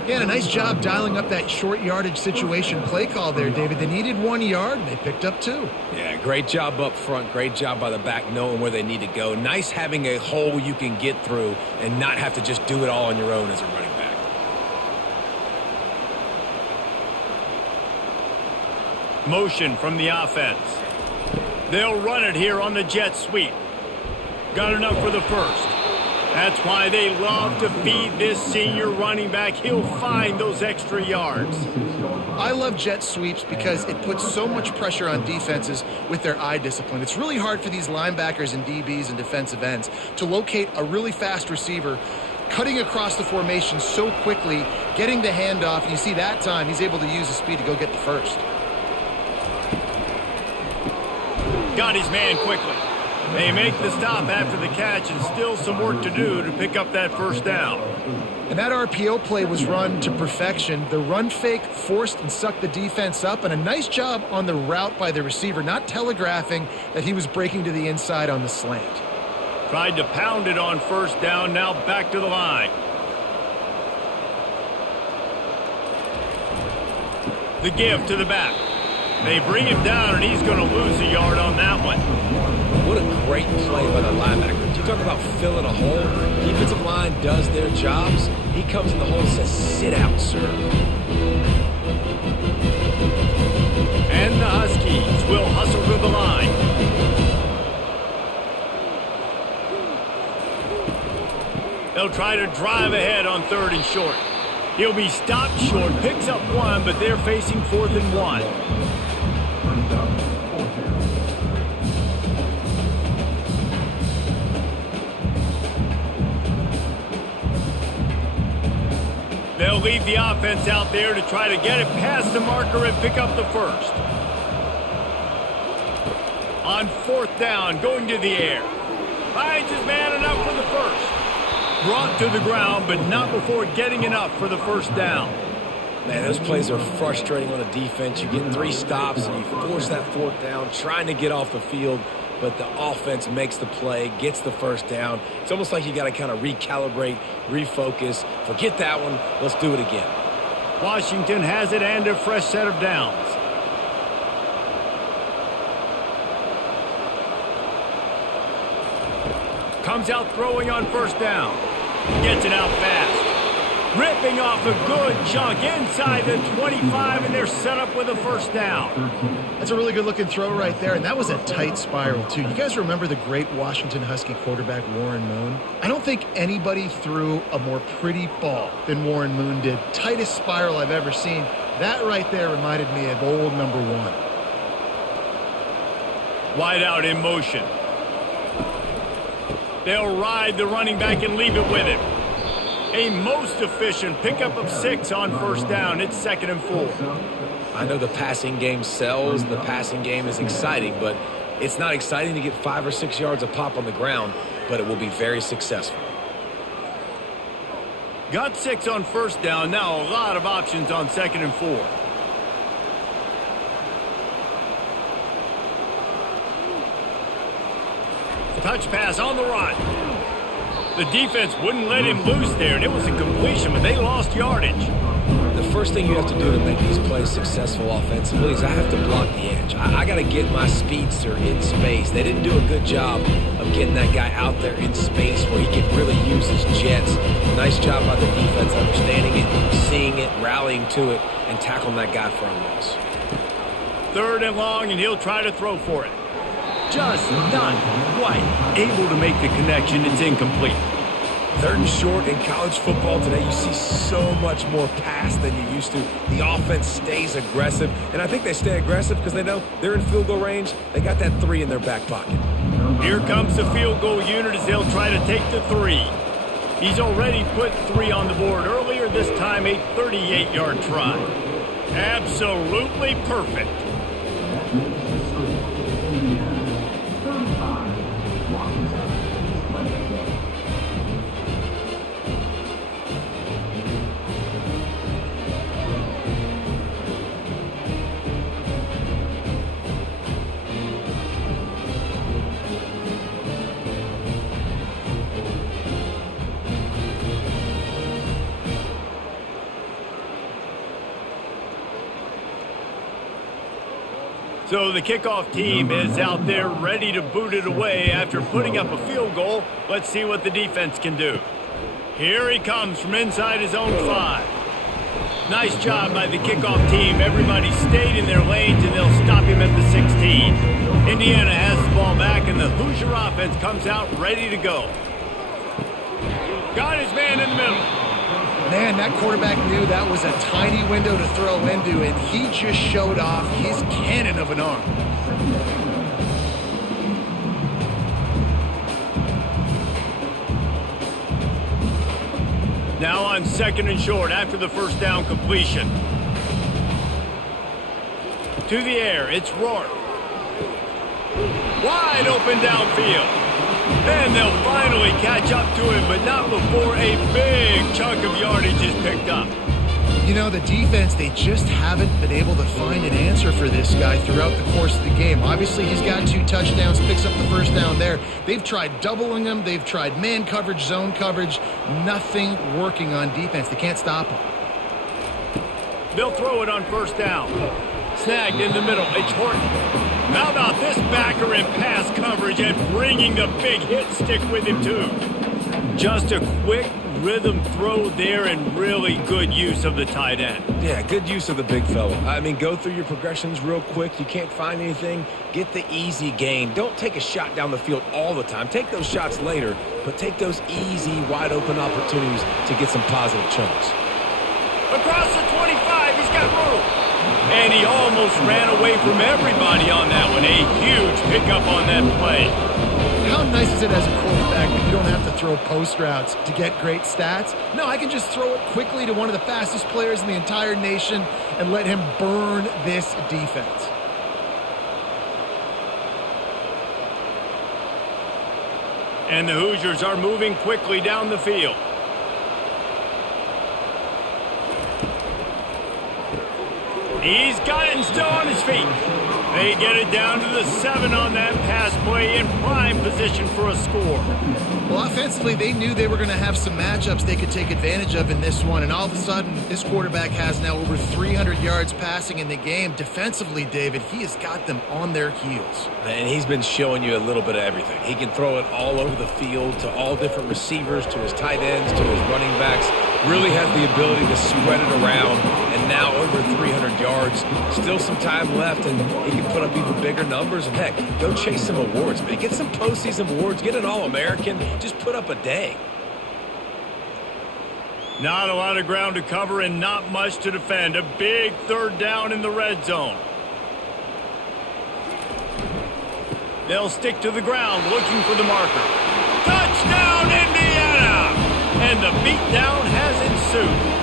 Yeah, a nice job dialing up that short yardage situation play call there, David. They needed 1 yard, and they picked up 2. Yeah, great job up front. Great job by the back knowing where they need to go. Nice having a hole you can get through and not have to just do it all on your own as a running back. Motion from the offense. They'll run it here on the jet sweep. Got enough for the first. That's why they love to feed this senior running back. He'll find those extra yards. I love jet sweeps because it puts so much pressure on defenses with their eye discipline. It's really hard for these linebackers and DBs and defensive ends to locate a really fast receiver cutting across the formation so quickly, getting the handoff. And you see that time he's able to use his speed to go get the first. Got his man quickly. They make the stop after the catch, and still some work to do to pick up that first down. And that RPO play was run to perfection. The run fake forced and sucked the defense up, and a nice job on the route by the receiver, not telegraphing that he was breaking to the inside on the slant. Tried to pound it on first down, now back to the line. The give to the back. They bring him down, and he's going to lose a yard on that one. What a great play by the linebacker. You talk about filling a hole. Defensive line does their jobs. He comes in the hole and says, sit out, sir. And the Huskies will hustle to the line. They'll try to drive ahead on 3rd and short. He'll be stopped short, picks up 1, but they're facing 4th and 1. They'll leave the offense out there to try to get it past the marker and pick up the first. On 4th down, going to the air. Finds his man enough for the first. Brought to the ground, but not before getting enough for the first down. Man, those plays are frustrating on a defense. You get 3 stops and you force that 4th down, trying to get off the field, but the offense makes the play, gets the first down. It's almost like you got to kind of recalibrate, refocus. Forget that one. Let's do it again. Washington has it and a fresh set of downs. Comes out throwing on first down. Gets it out fast. Ripping off a good chunk inside the 25, and they're set up with a first down. That's a really good-looking throw right there, and that was a tight spiral, too. You guys remember the great Washington Husky quarterback Warren Moon? I don't think anybody threw a more pretty ball than Warren Moon did. Tightest spiral I've ever seen. That right there reminded me of old number 1. Wide out in motion. They'll ride the running back and leave it with him. A most efficient pickup of 6 on first down. It's 2nd and 4. I know the passing game sells. The passing game is exciting, but it's not exciting to get 5 or 6 yards a pop on the ground, but it will be very successful. Got 6 on first down. Now a lot of options on 2nd and 4. touch pass on the run. The defense wouldn't let him loose there, and it was a completion, but they lost yardage. The first thing you have to do to make these plays successful offensively is I have to block the edge. I got to get my speedster in space. They didn't do a good job of getting that guy out there in space where he could really use his jets. Nice job by the defense understanding it, seeing it, rallying to it, and tackling that guy for a loss. 3rd and long, and he'll try to throw for it. Just not quite able to make the connection. It's incomplete. 3rd and short in college football today, you see so much more pass than you used to. The offense stays aggressive, and I think they stay aggressive because they know they're in field goal range. They got that 3 in their back pocket. Here comes the field goal unit as they'll try to take the 3. He's already put 3 on the board earlier, this time a 38-yard try. Absolutely perfect. So the kickoff team is out there ready to boot it away after putting up a field goal. Let's see what the defense can do. Here he comes from inside his own 5. Nice job by the kickoff team. Everybody stayed in their lanes, and they'll stop him at the 16. Indiana has the ball back, and the Hoosier offense comes out ready to go. Got his man in the middle. Man, that quarterback knew that was a tiny window to throw into, and he just showed off his cannon of an arm. Now on 2nd and short after the 1st down completion. To the air, it's Rourke. Wide open downfield. And they'll finally catch up to him, but not before a big chunk of yardage is picked up. You know, the defense, they just haven't been able to find an answer for this guy throughout the course of the game. Obviously, he's got 2 touchdowns, picks up the 1st down there. They've tried doubling him. They've tried man coverage, zone coverage. Nothing working on defense. They can't stop him. They'll throw it on 1st down. Snagged in the middle. It's Horton. How about this backer in pass coverage and bringing the big hit stick with him, too? Just a quick rhythm throw there and really good use of the tight end. Yeah, good use of the big fella. I mean, go through your progressions real quick. You can't find anything. Get the easy gain. Don't take a shot down the field all the time. Take those shots later, but take those easy, wide-open opportunities to get some positive chunks. Across the 25, he's got room. And he almost ran away from everybody on that one. A huge pickup on that play. How nice is it as a quarterback that you don't have to throw post routes to get great stats? No, I can just throw it quickly to one of the fastest players in the entire nation and let him burn this defense. And the Hoosiers are moving quickly down the field. He's got it and still on his feet. They get it down to the 7 on that pass play in prime position for a score. Well, offensively, they knew they were going to have some matchups they could take advantage of in this one. And all of a sudden, this quarterback has now over 300 yards passing in the game. Defensively, David, he has got them on their heels. And he's been showing you a little bit of everything. He can throw it all over the field to all different receivers, to his tight ends, to his running backs. Really has the ability to spread it around, and now over 300 yards. Still some time left, and he can put up even bigger numbers. And heck, go chase some awards, man. Get some postseason awards. Get an All-American. Just put up a day. Not a lot of ground to cover and not much to defend. A big 3rd down in the red zone. They'll stick to the ground looking for the marker. Touchdown, Indiana! And the beatdown has ensued.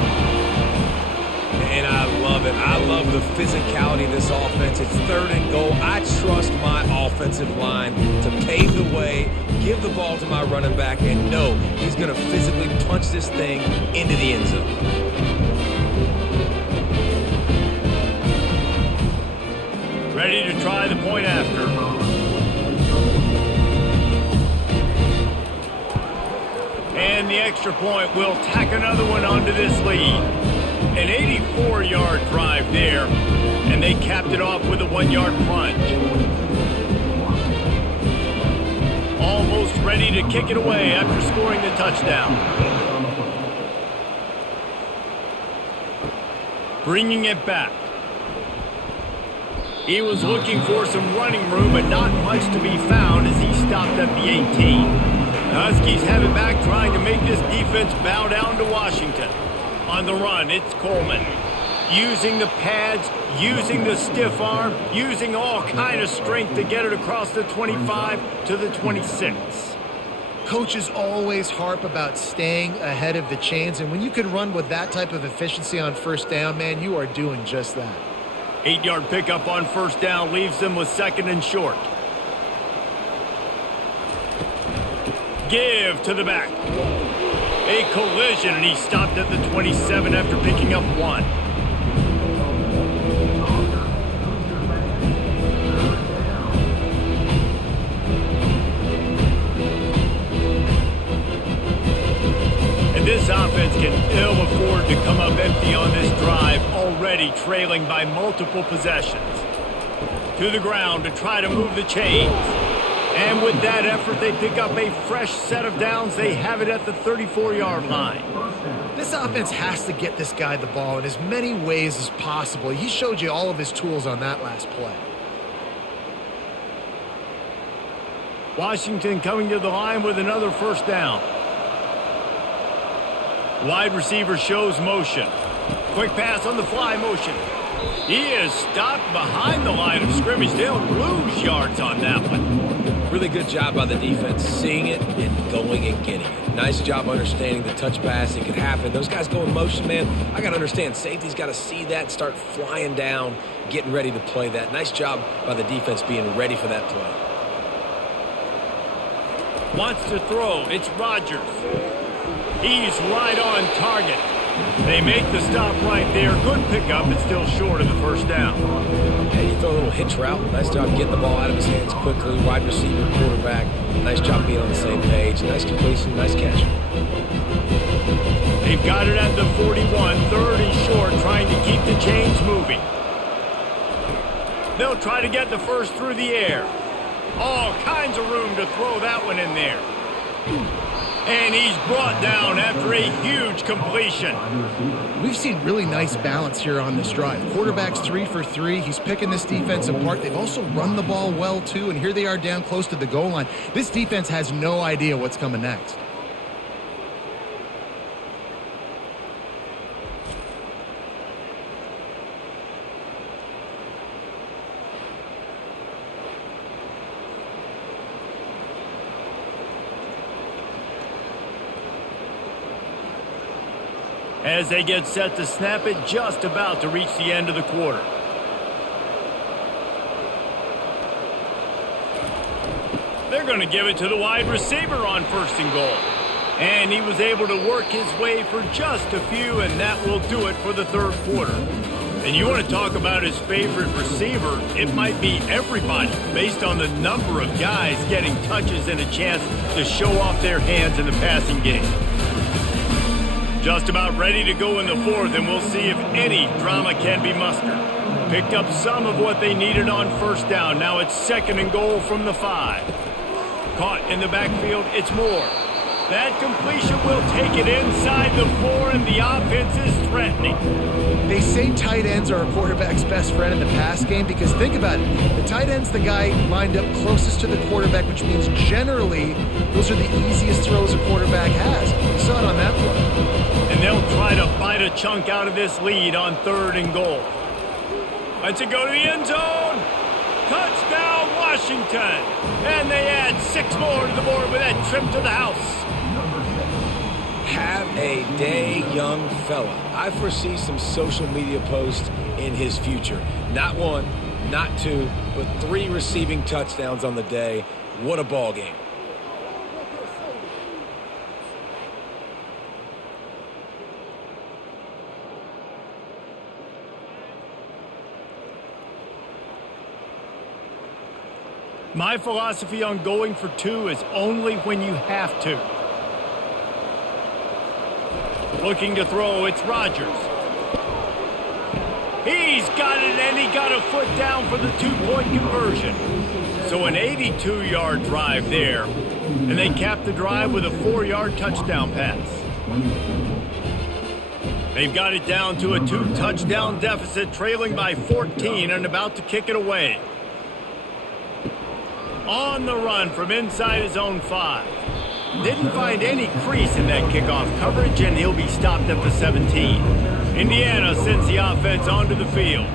And I love it. I love the physicality of this offense. It's 3rd and goal. I trust my offensive line to pave the way, give the ball to my running back, and know he's going to physically punch this thing into the end zone. Ready to try the point after. the extra point will tack another one onto this lead. An 84-yard drive there, and they capped it off with a 1-yard plunge. Almost ready to kick it away after scoring the touchdown. Bringing it back. He was looking for some running room, but not much to be found as he stopped at the 18. The Huskies have it back, trying to make this defense bow down to Washington. On the run, it's Coleman. Using the pads, using the stiff arm, using all kind of strength to get it across the 25 to the 26. Coaches always harp about staying ahead of the chains, and when you can run with that type of efficiency on first down, man, you are doing just that. 8-yard pickup on first down leaves them with 2nd and short. Give to the back. A collision, and he stopped at the 27 after picking up 1. And this offense can ill afford to come up empty on this drive, already trailing by multiple possessions. To the ground to try to move the chains. And with that effort, they pick up a fresh set of downs. They have it at the 34-yard line. This offense has to get this guy the ball in as many ways as possible. He showed you all of his tools on that last play. Washington coming to the line with another first down. Wide receiver shows motion. Quick pass on the fly motion. He is stopped behind the line of scrimmage. They'll lose yards on that one. Really good job by the defense, seeing it and going and getting it. Nice job understanding the touch pass. It could happen. Those guys go in motion, man. I got to understand. Safety's got to see that, start flying down, getting ready to play that. Nice job by the defense being ready for that play. Wants to throw. It's Rodgers. He's right on target. They make the stop right there. Good pickup, but still short of the first down. And you throw a little hitch route. Nice job getting the ball out of his hands quickly. Wide receiver, quarterback. Nice job being on the same page. Nice completion, nice catch. They've got it at the 41, 3rd and short, trying to keep the chains moving. They'll try to get the first through the air. All kinds of room to throw that one in there. And he's brought down after a huge completion. We've seen really nice balance here on this drive. Quarterback's 3 for 3. He's picking this defense apart. They've also run the ball well, too, and here they are down close to the goal line. This defense has no idea what's coming next. As they get set to snap it, just about to reach the end of the quarter. They're going to give it to the wide receiver on 1st and goal. And he was able to work his way for just a few, and that will do it for the 3rd quarter. And you want to talk about his favorite receiver, it might be everybody, based on the number of guys getting touches and a chance to show off their hands in the passing game. Just about ready to go in the 4th, and we'll see if any drama can be mustered. Picked up some of what they needed on 1st down. Now it's 2nd and goal from the 5. Caught in the backfield, it's Moore. That completion will take it inside the 4, and the offense is threatening. They say tight ends are a quarterback's best friend in the pass game because think about it. The tight end's the guy lined up closest to the quarterback, which means generally those are the easiest throws a quarterback has. We saw it on that play. And they'll try to bite a chunk out of this lead on 3rd and goal. Let's it go to the end zone. Touchdown, Washington. And they add 6 more to the board with that trip to the house. Have a day, young fella. I foresee some social media posts in his future. Not 1, not 2, but 3 receiving touchdowns on the day. What a ball game. My philosophy on going for 2 is only when you have to. Looking to throw, it's Rodgers. He's got it, and he got a foot down for the 2-point conversion. So an 82-yard drive there, and they cap the drive with a 4-yard touchdown pass. They've got it down to a 2-touchdown deficit, trailing by 14 and about to kick it away. On the run from inside his own 5. Didn't find any crease in that kickoff coverage, and he'll be stopped at the 17. Indiana sends the offense onto the field.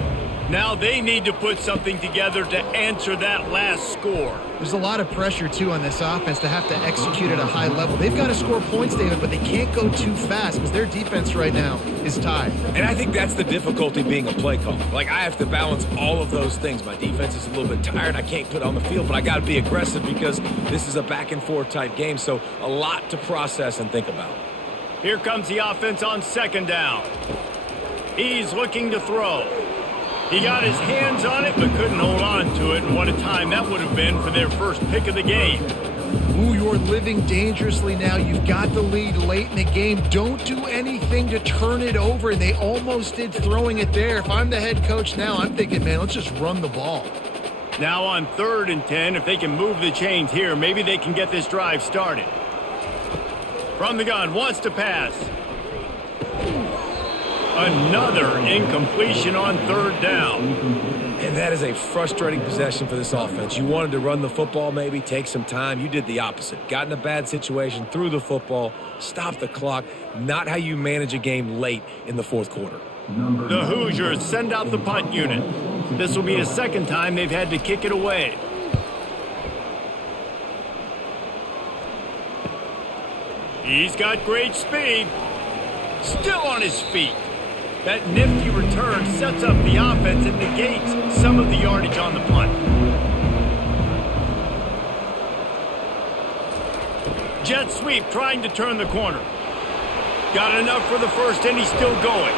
Now they need to put something together to answer that last score. There's a lot of pressure, too, on this offense to have to execute at a high level. They've got to score points, David, but they can't go too fast because their defense right now is tied. And I think that's the difficulty being a play caller. Like, I have to balance all of those things. My defense is a little bit tired. I can't put it on the field, but I got to be aggressive because this is a back-and-forth type game, so a lot to process and think about. Here comes the offense on 2nd down. He's looking to throw. He got his hands on it but couldn't hold on to it, and what a time that would have been for their first pick of the game. Ooh, you're living dangerously now. You've got the lead late in the game. Don't do anything to turn it over. They almost did throwing it there. If I'm the head coach now, I'm thinking, man, let's just run the ball. Now on 3rd and 10, if they can move the chains here, maybe they can get this drive started. From the gun, wants to pass. Another incompletion on 3rd down. And that is a frustrating possession for this offense. You wanted to run the football, maybe take some time. You did the opposite. Got in a bad situation, threw the football, stopped the clock. Not how you manage a game late in the 4th quarter. The Hoosiers send out the punt unit. This will be the 2nd time they've had to kick it away. He's got great speed. Still on his feet. That nifty return sets up the offense and negates some of the yardage on the punt. Jet sweep trying to turn the corner. Got enough for the first, and he's still going.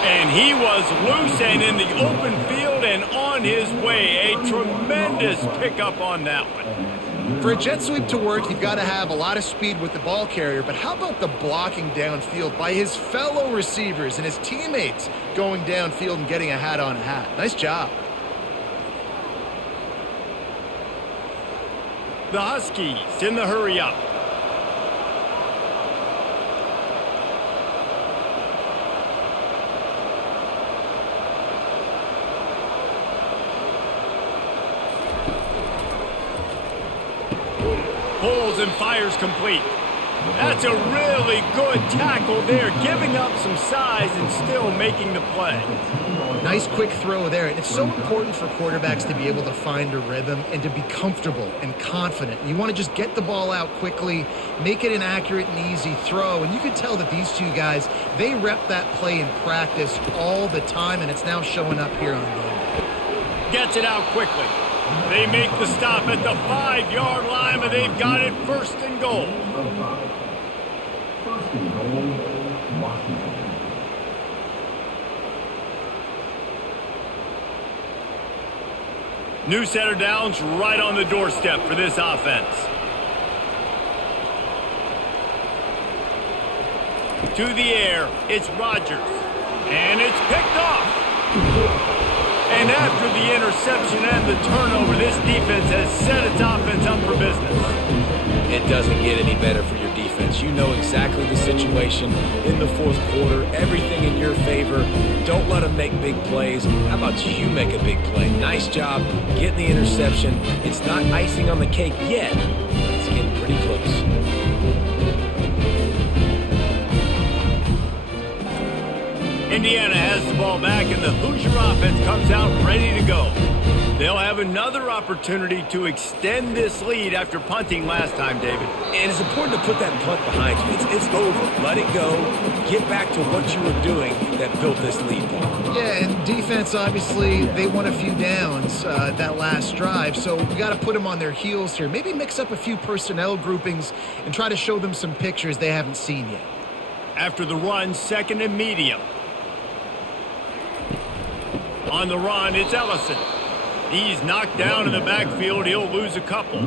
And he was loose and in the open field and on his way. A tremendous pickup on that one. For a jet sweep to work, you've got to have a lot of speed with the ball carrier, but how about the blocking downfield by his fellow receivers and his teammates going downfield and getting a hat on a hat? Nice job. The Huskies in the hurry up. Pulls and fires complete. That's a really good tackle there, giving up some size and still making the play. Nice quick throw there. And it's so important for quarterbacks to be able to find a rhythm and to be comfortable and confident. You want to just get the ball out quickly, make it an accurate and easy throw. And you can tell that these two guys, they rep that play in practice all the time, and it's now showing up here on game day. Gets it out quickly. They make the stop at the 5-yard line, but they've got it 1st and goal. Washington. New set of downs right on the doorstep for this offense. To the air, it's Rodgers. And it's picked off. And after the interception and the turnover, this defense has set its offense up for business. It doesn't get any better for your defense. You know exactly the situation in the 4th quarter. Everything in your favor. Don't let them make big plays. How about you make a big play? Nice job getting the interception. It's not icing on the cake yet, but it's getting pretty close. Indiana has the ball back, and the Hoosier offense comes out ready to go. They'll have another opportunity to extend this lead after punting last time, David. And it's important to put that punt behind you. It's over. Let it go. Get back to what you were doing that built this lead. Yeah, and defense, obviously, they won a few downs that last drive, so we got to put them on their heels here. Maybe mix up a few personnel groupings and try to show them some pictures they haven't seen yet. After the run, 2nd and medium. On the run, it's Ellison. He's knocked down in the backfield. He'll lose a couple.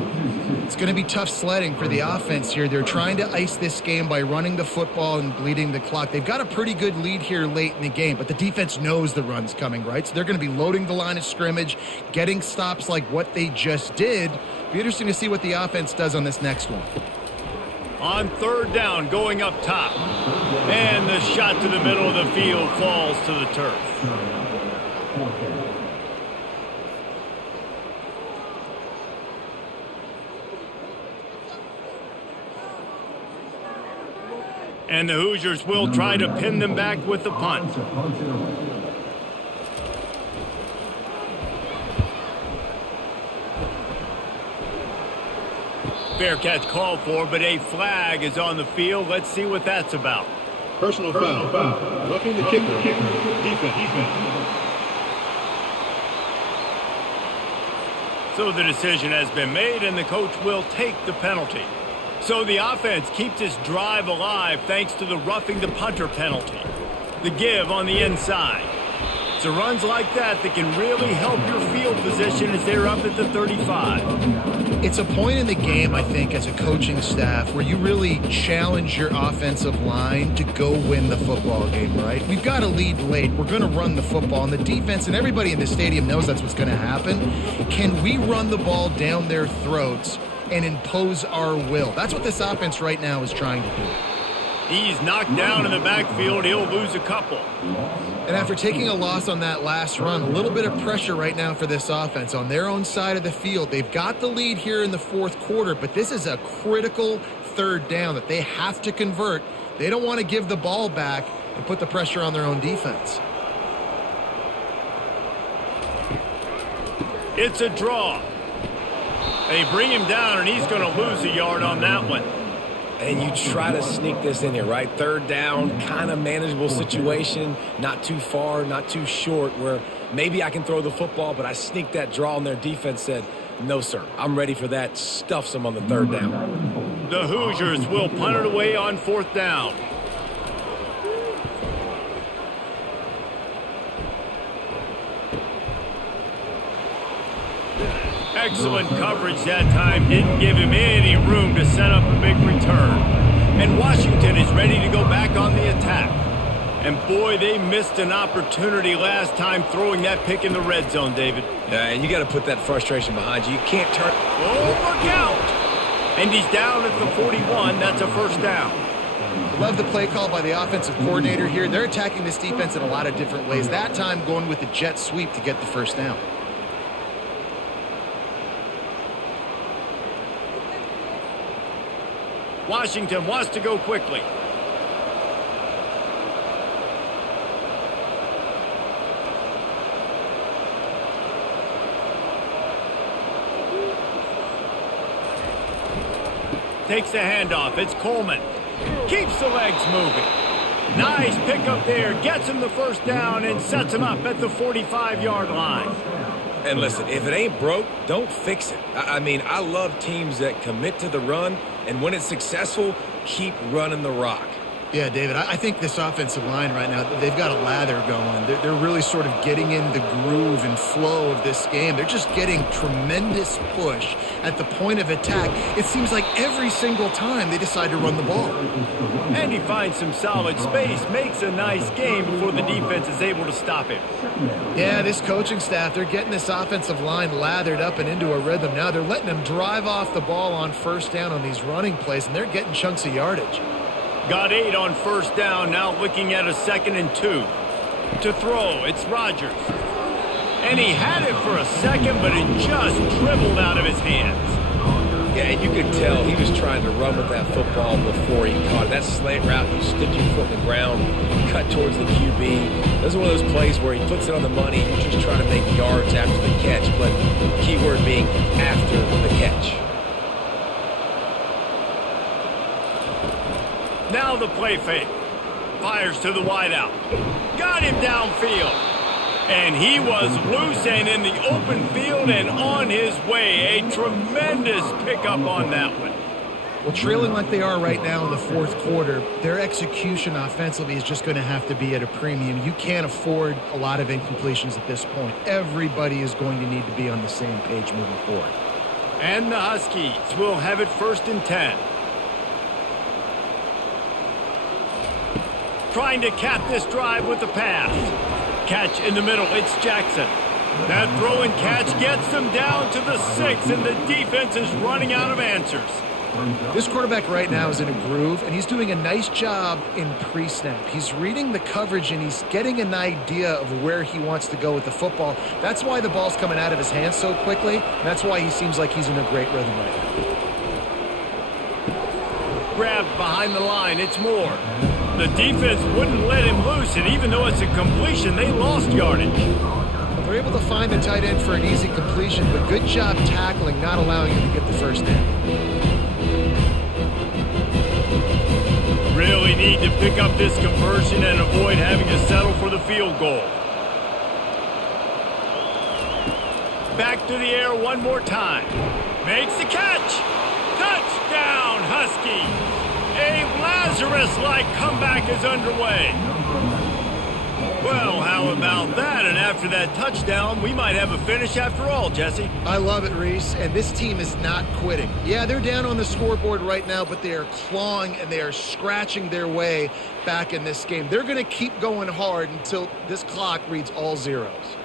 It's going to be tough sledding for the offense here. They're trying to ice this game by running the football and bleeding the clock. They've got a pretty good lead here late in the game, but the defense knows the run's coming, right? So they're going to be loading the line of scrimmage, getting stops like what they just did. Be interesting to see what the offense does on this next one. On third down, going up top. And the shot to the middle of the field falls to the turf. And the Hoosiers will try to pin them back with the punt. Fair catch called for, but a flag is on the field. Let's see what that's about. Personal foul. Roughing the kicker. Defense. So the decision has been made, and the coach will take the penalty. So the offense keeps this drive alive thanks to the roughing the punter penalty. The give on the inside. So runs like that can really help your field position as they're up at the 35. It's a point in the game, I think, as a coaching staff where you really challenge your offensive line to go win the football game, right? We've got a lead late. We're going to run the football, and the defense and everybody in the stadium knows that's what's going to happen. Can we run the ball down their throats and impose our will? That's what this offense right now is trying to do. He's knocked down in the backfield. He'll lose a couple. And after taking a loss on that last run, a little bit of pressure right now for this offense on their own side of the field. They've got the lead here in the fourth quarter, but this is a critical third down that they have to convert. They don't want to give the ball back and put the pressure on their own defense. It's a draw. They bring him down, and he's going to lose a yard on that one. And you try to sneak this in here, right? Third down, kind of manageable situation, not too far, not too short, where maybe I can throw the football, but I sneak that draw, and their defense said, no, sir, I'm ready for that. Stuffs them on the third down. The Hoosiers will punt it away on fourth down. Excellent coverage that time. Didn't give him any room to set up a big return. And Washington is ready to go back on the attack. And boy, they missed an opportunity last time throwing that pick in the red zone, David. Yeah, and you got to put that frustration behind you. You can't turn. Oh, look out! And he's down at the 41. That's a first down. Love the play call by the offensive coordinator here. They're attacking this defense in a lot of different ways. That time going with the jet sweep to get the first down. Washington wants to go quickly. Takes the handoff. It's Coleman. Keeps the legs moving. Nice pickup there. Gets him the first down and sets him up at the 45-yard line. And listen, if it ain't broke, don't fix it. I mean, I love teams that commit to the run, and when it's successful, keep running the rock. Yeah, David, I think this offensive line right now, they've got a lather going. They're really sort of getting in the groove and flow of this game. They're just getting tremendous push at the point of attack. It seems like every single time they decide to run the ball. And he finds some solid space, makes a nice game before the defense is able to stop him. Yeah, this coaching staff, they're getting this offensive line lathered up and into a rhythm now. They're letting them drive off the ball on first down on these running plays, and they're getting chunks of yardage. Got 8 on first down, now looking at a 2nd and 2. To throw, it's Rodgers. And he had it for a second, but it just dribbled out of his hands. Yeah, and you could tell he was trying to run with that football before he caught it. That slant route, you stick your foot in the ground, cut towards the QB. Those are one of those plays where he puts it on the money, you're just trying to make yards after the catch, but key word being after the catch. Now the play fake. Fires to the wideout. Got him downfield. And he was loose and in the open field and on his way. A tremendous pickup on that one. Well, trailing like they are right now in the fourth quarter, their execution offensively is just going to have to be at a premium. You can't afford a lot of incompletions at this point. Everybody is going to need to be on the same page moving forward. And the Huskies will have it 1st and 10. Trying to cap this drive with the pass. Catch in the middle. It's Jackson. That throw and catch gets them down to the 6, and the defense is running out of answers. This quarterback right now is in a groove, and he's doing a nice job in pre-snap. He's reading the coverage, and he's getting an idea of where he wants to go with the football. That's why the ball's coming out of his hands so quickly. That's why he seems like he's in a great rhythm right now. Grabbed behind the line. It's Moore. The defense wouldn't let him loose, and even though it's a completion, they lost yardage. They're able to find the tight end for an easy completion, but good job tackling, not allowing him to get the first down. Really need to pick up this conversion and avoid having to settle for the field goal. Back to the air one more time. Makes the catch. Touchdown, Huskies. A Lazarus-like comeback is underway. Well, how about that? And after that touchdown, we might have a finish after all, Jesse. I love it, Reese, and this team is not quitting. Yeah, they're down on the scoreboard right now, but they are clawing and they are scratching their way back in this game. They're going to keep going hard until this clock reads all zeros.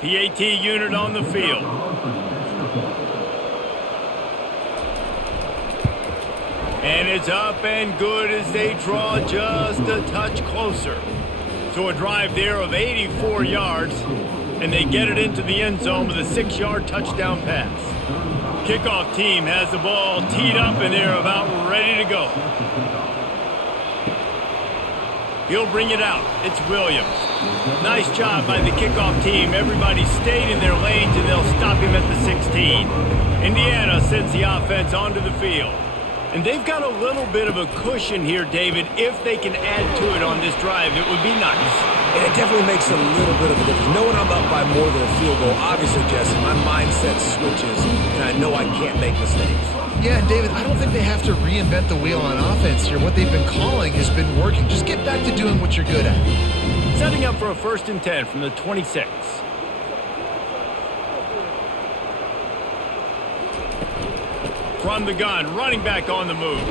PAT unit on the field. And it's up and good as they draw just a touch closer. So a drive there of 84 yards, and they get it into the end zone with a 6-yard touchdown pass. Kickoff team has the ball teed up, and they're about ready to go. He'll bring it out. It's Williams. Nice job by the kickoff team. Everybody stayed in their lanes, and they'll stop him at the 16. Indiana sends the offense onto the field. And they've got a little bit of a cushion here, David. If they can add to it on this drive, it would be nice. And it definitely makes a little bit of a difference. Knowing I'm up by more than a field goal, obviously, Jesse, my mindset switches, and I know I can't make mistakes. Yeah, and David, I don't think they have to reinvent the wheel on offense here. What they've been calling has been working. Just get back to doing what you're good at. Setting up for a 1st and 10 from the 26. From the gun, running back on the move.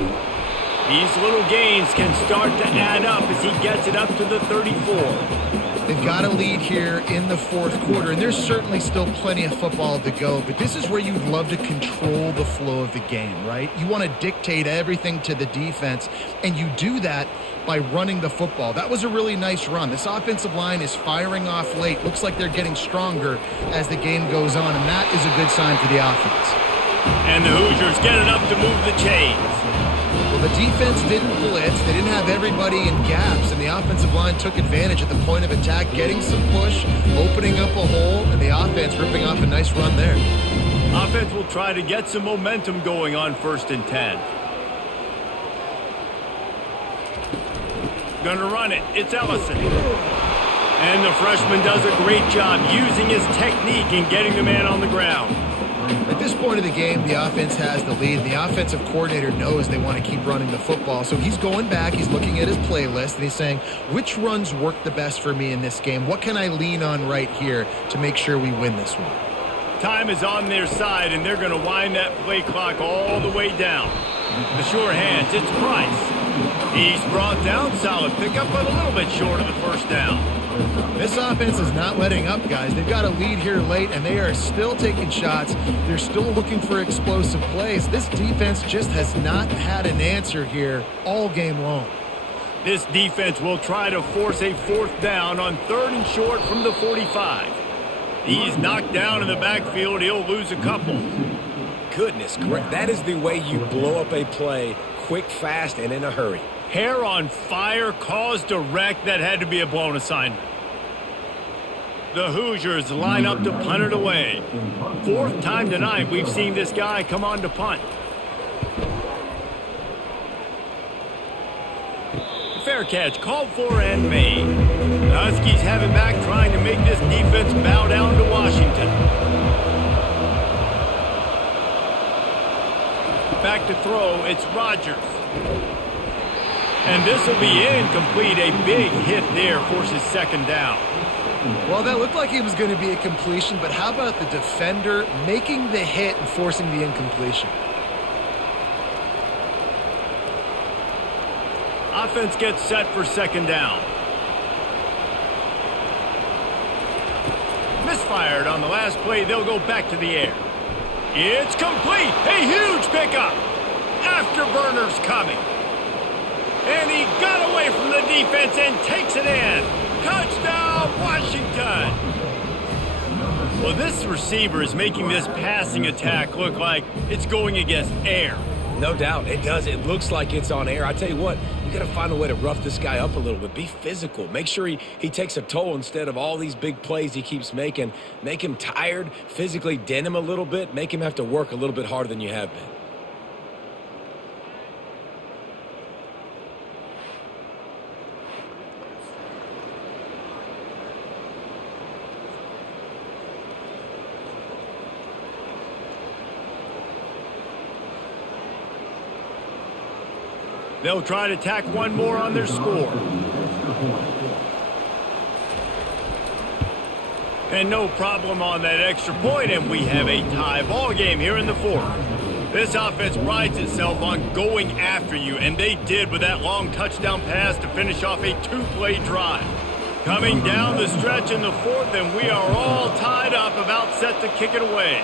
These little gains can start to add up as he gets it up to the 34. They've got a lead here in the 4th quarter, and there's certainly still plenty of football to go, but this is where you'd love to control the flow of the game, right? You want to dictate everything to the defense, and you do that by running the football. That was a really nice run. This offensive line is firing off late. Looks like they're getting stronger as the game goes on, and that is a good sign for the offense. And the Hoosiers get enough to move the chains. Well, the defense didn't blitz. They didn't have everybody in gaps, and the offensive line took advantage at the point of attack, getting some push, opening up a hole, and the offense ripping off a nice run there. Offense will try to get some momentum going on 1st and 10. Gonna run it. It's Ellison. And the freshman does a great job using his technique and getting the man on the ground. At this point of the game, the offense has the lead. The offensive coordinator knows they want to keep running the football. So he's going back, he's looking at his playlist, and he's saying, which runs work the best for me in this game? What can I lean on right here to make sure we win this one? Time is on their side, and they're going to wind that play clock all the way down. The sure hands, it's Price. He's brought down, solid pickup, but a little bit short of the 1st down. This offense is not letting up, guys. They've got a lead here late, and they are still taking shots. They're still looking for explosive plays. This defense just has not had an answer here all game long. This defense will try to force a 4th down on 3rd and short from the 45. He's knocked down in the backfield. He'll lose a couple. Goodness, that is the way you blow up a play quick, fast, and in a hurry. Hair on fire, caused a wreck. That had to be a blown assignment. The Hoosiers line up to punt it away. 4th time tonight we've seen this guy come on to punt. Fair catch called for and made. The Huskies have it back, trying to make this defense bow down to Washington. Back to throw, it's Rodgers. And this will be incomplete. A big hit there forces second down. Well, that looked like it was going to be a completion, but how about the defender making the hit and forcing the incompletion? Offense gets set for second down. Misfired on the last play. They'll go back to the air. It's complete. A huge pickup. Afterburner's coming. And he got away from the defense and takes it in. Touchdown, Washington. Well, this receiver is making this passing attack look like it's going against air. No doubt, it does. It looks like it's on air. I tell you what, you got to find a way to rough this guy up a little bit. Be physical. Make sure he takes a toll instead of all these big plays he keeps making. Make him tired, physically dent him a little bit, make him have to work a little bit harder than you have been. They'll try to tack one more on their score. And no problem on that extra point, and we have a tie ball game here in the fourth. This offense prides itself on going after you, and they did with that long touchdown pass to finish off a two-play drive. Coming down the stretch in the fourth, and we are all tied up, about set to kick it away.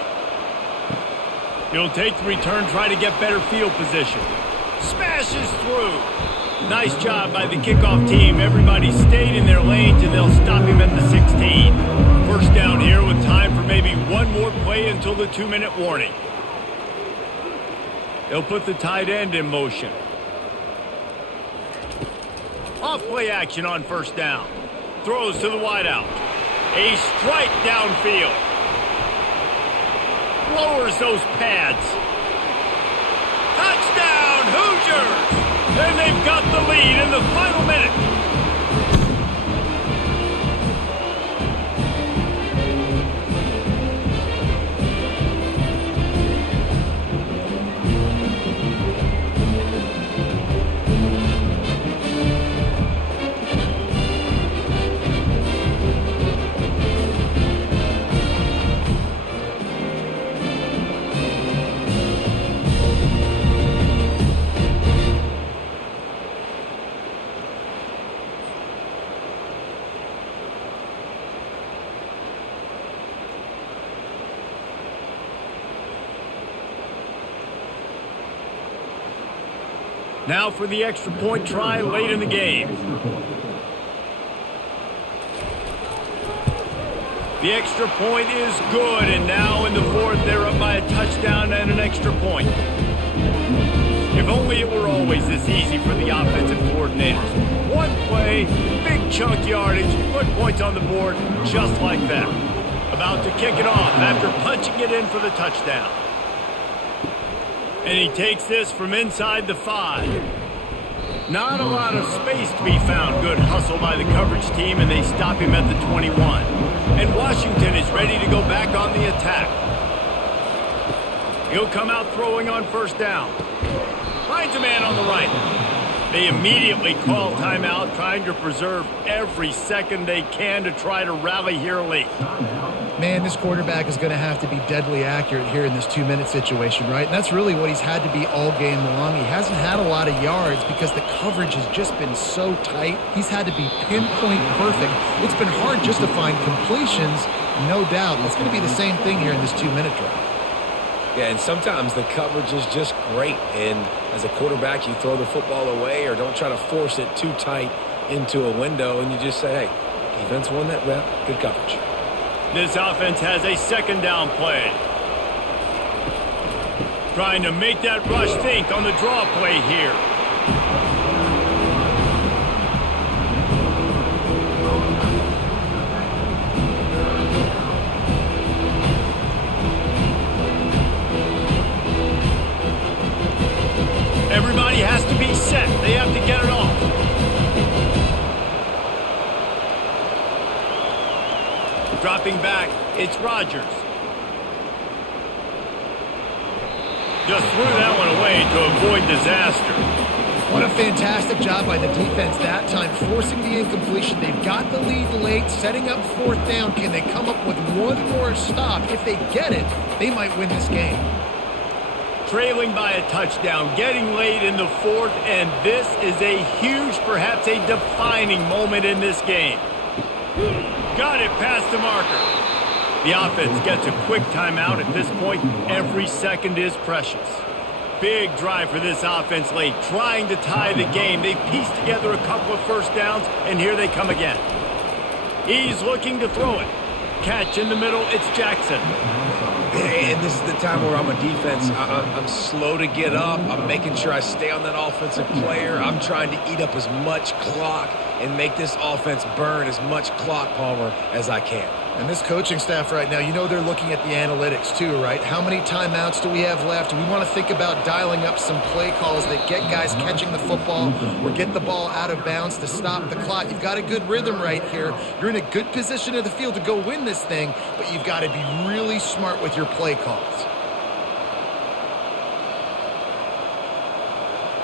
He'll take the return, try to get better field position. Smashes through. Nice job by the kickoff team. Everybody stayed in their lanes, and they'll stop him at the 16. First down here with time for maybe one more play until the 2-minute warning. They'll put the tight end in motion. Off play action on first down. Throws to the wideout. A strike downfield. Lowers those pads. Touchdown, Hoosiers! And they've got the lead in the final minute. Now for the extra point try late in the game. The extra point is good, and now in the fourth, they're up by a touchdown and an extra point. If only it were always this easy for the offensive coordinators. One play, big chunk yardage, put points on the board just like that. About to kick it off after punching it in for the touchdown. And he takes this from inside the 5. Not a lot of space to be found. Good hustle by the coverage team, and they stop him at the 21. And Washington is ready to go back on the attack. He'll come out throwing on first down. Finds a man on the right. They immediately call timeout, trying to preserve every second they can to try to rally here late. Man, this quarterback is going to have to be deadly accurate here in this 2-minute situation, right? And that's really what he's had to be all game long. He hasn't had a lot of yards because the coverage has just been so tight. He's had to be pinpoint perfect. It's been hard just to find completions, no doubt. That's going to be the same thing here in this 2-minute drive. Yeah, and sometimes the coverage is just great. And as a quarterback, you throw the football away or don't try to force it too tight into a window, and you just say, hey, defense won that rep, good coverage. This offense has a second down play. Trying to make that rush think on the draw play here. Everybody has to be set. They have to get it off. Dropping back, it's Rodgers. Just threw that one away to avoid disaster. What a fantastic job by the defense that time, forcing the incompletion. They've got the lead late, setting up fourth down. Can they come up with one more stop? If they get it, they might win this game. Trailing by a touchdown, getting late in the fourth, and this is a huge, perhaps a defining moment in this game. Got it past the marker. The offense gets a quick timeout. At this point, every second is precious. Big drive for this offense late, trying to tie the game. They've pieced together a couple of first downs, and here they come again. He's looking to throw it. Catch in the middle, it's Jackson. And this is the time where I'm a defense. I'm slow to get up. I'm making sure I stay on that offensive player. I'm trying to eat up as much clock and make this offense burn as much clock, Palmer, as I can. And this coaching staff right now, you know they're looking at the analytics too, right? How many timeouts do we have left? We want to think about dialing up some play calls that get guys catching the football or get the ball out of bounds to stop the clock. You've got a good rhythm right here. You're in a good position of the field to go win this thing, but you've got to be really smart with your play calls.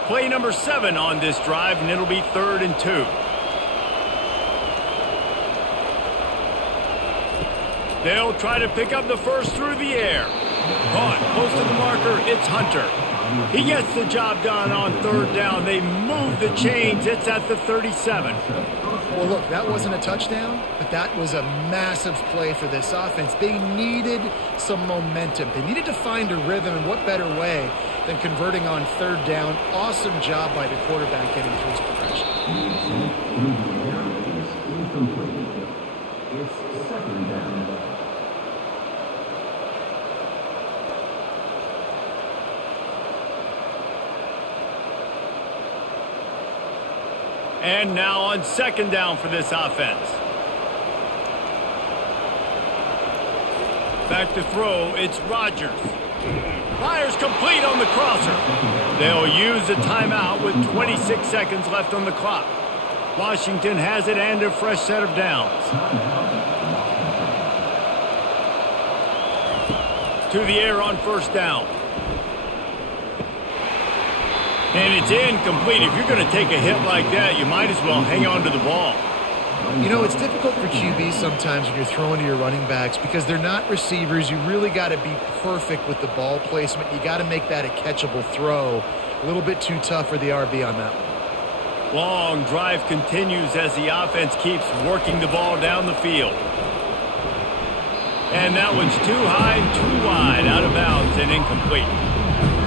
Play number 7 on this drive, and it'll be 3rd and 2. They'll try to pick up the first through the air. Caught close to the marker, it's Hunter. He gets the job done on 3rd down. They move the chains. It's at the 37. Well, look, that wasn't a touchdown, but that was a massive play for this offense. They needed some momentum. They needed to find a rhythm, and what better way than converting on 3rd down. Awesome job by the quarterback getting through his progression. It's 2nd down. And now on 2nd down for this offense. Back to throw, it's Rodgers. Fires complete on the crosser. They'll use a timeout with 26 seconds left on the clock. Washington has it and a fresh set of downs. To the air on 1st down. And it's incomplete. If you're going to take a hit like that, you might as well hang on to the ball. You know, it's difficult for QBs sometimes when you're throwing to your running backs because they're not receivers. You really got to be perfect with the ball placement. You got to make that a catchable throw. A little bit too tough for the RB on that one. Long drive continues as the offense keeps working the ball down the field. And that one's too high, too wide, out of bounds and incomplete.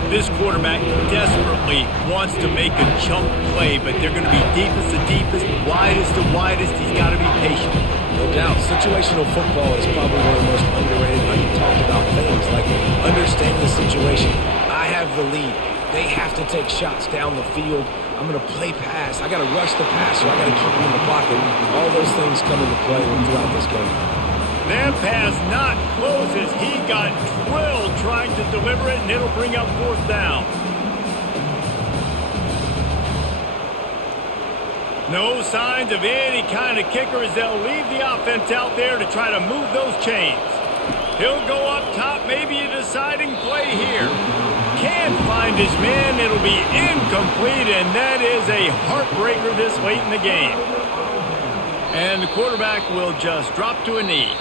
This quarterback desperately wants to make a chunk play, but they're going to be deepest to deepest, widest to widest. He's got to be patient. No doubt. Situational football is probably one of the most underrated, talked about things. Like, understand the situation. I have the lead. They have to take shots down the field. I'm going to play pass. I got to rush the passer. I got to keep him in the pocket. All those things come into play throughout this game. That pass not close as he got drilled trying to deliver it, and it'll bring up 4th down. No signs of any kind of kicker as they'll leave the offense out there to try to move those chains. He'll go up top, maybe a deciding play here. Can't find his man. It'll be incomplete, and that is a heartbreaker this late in the game. And the quarterback will just drop to a knee.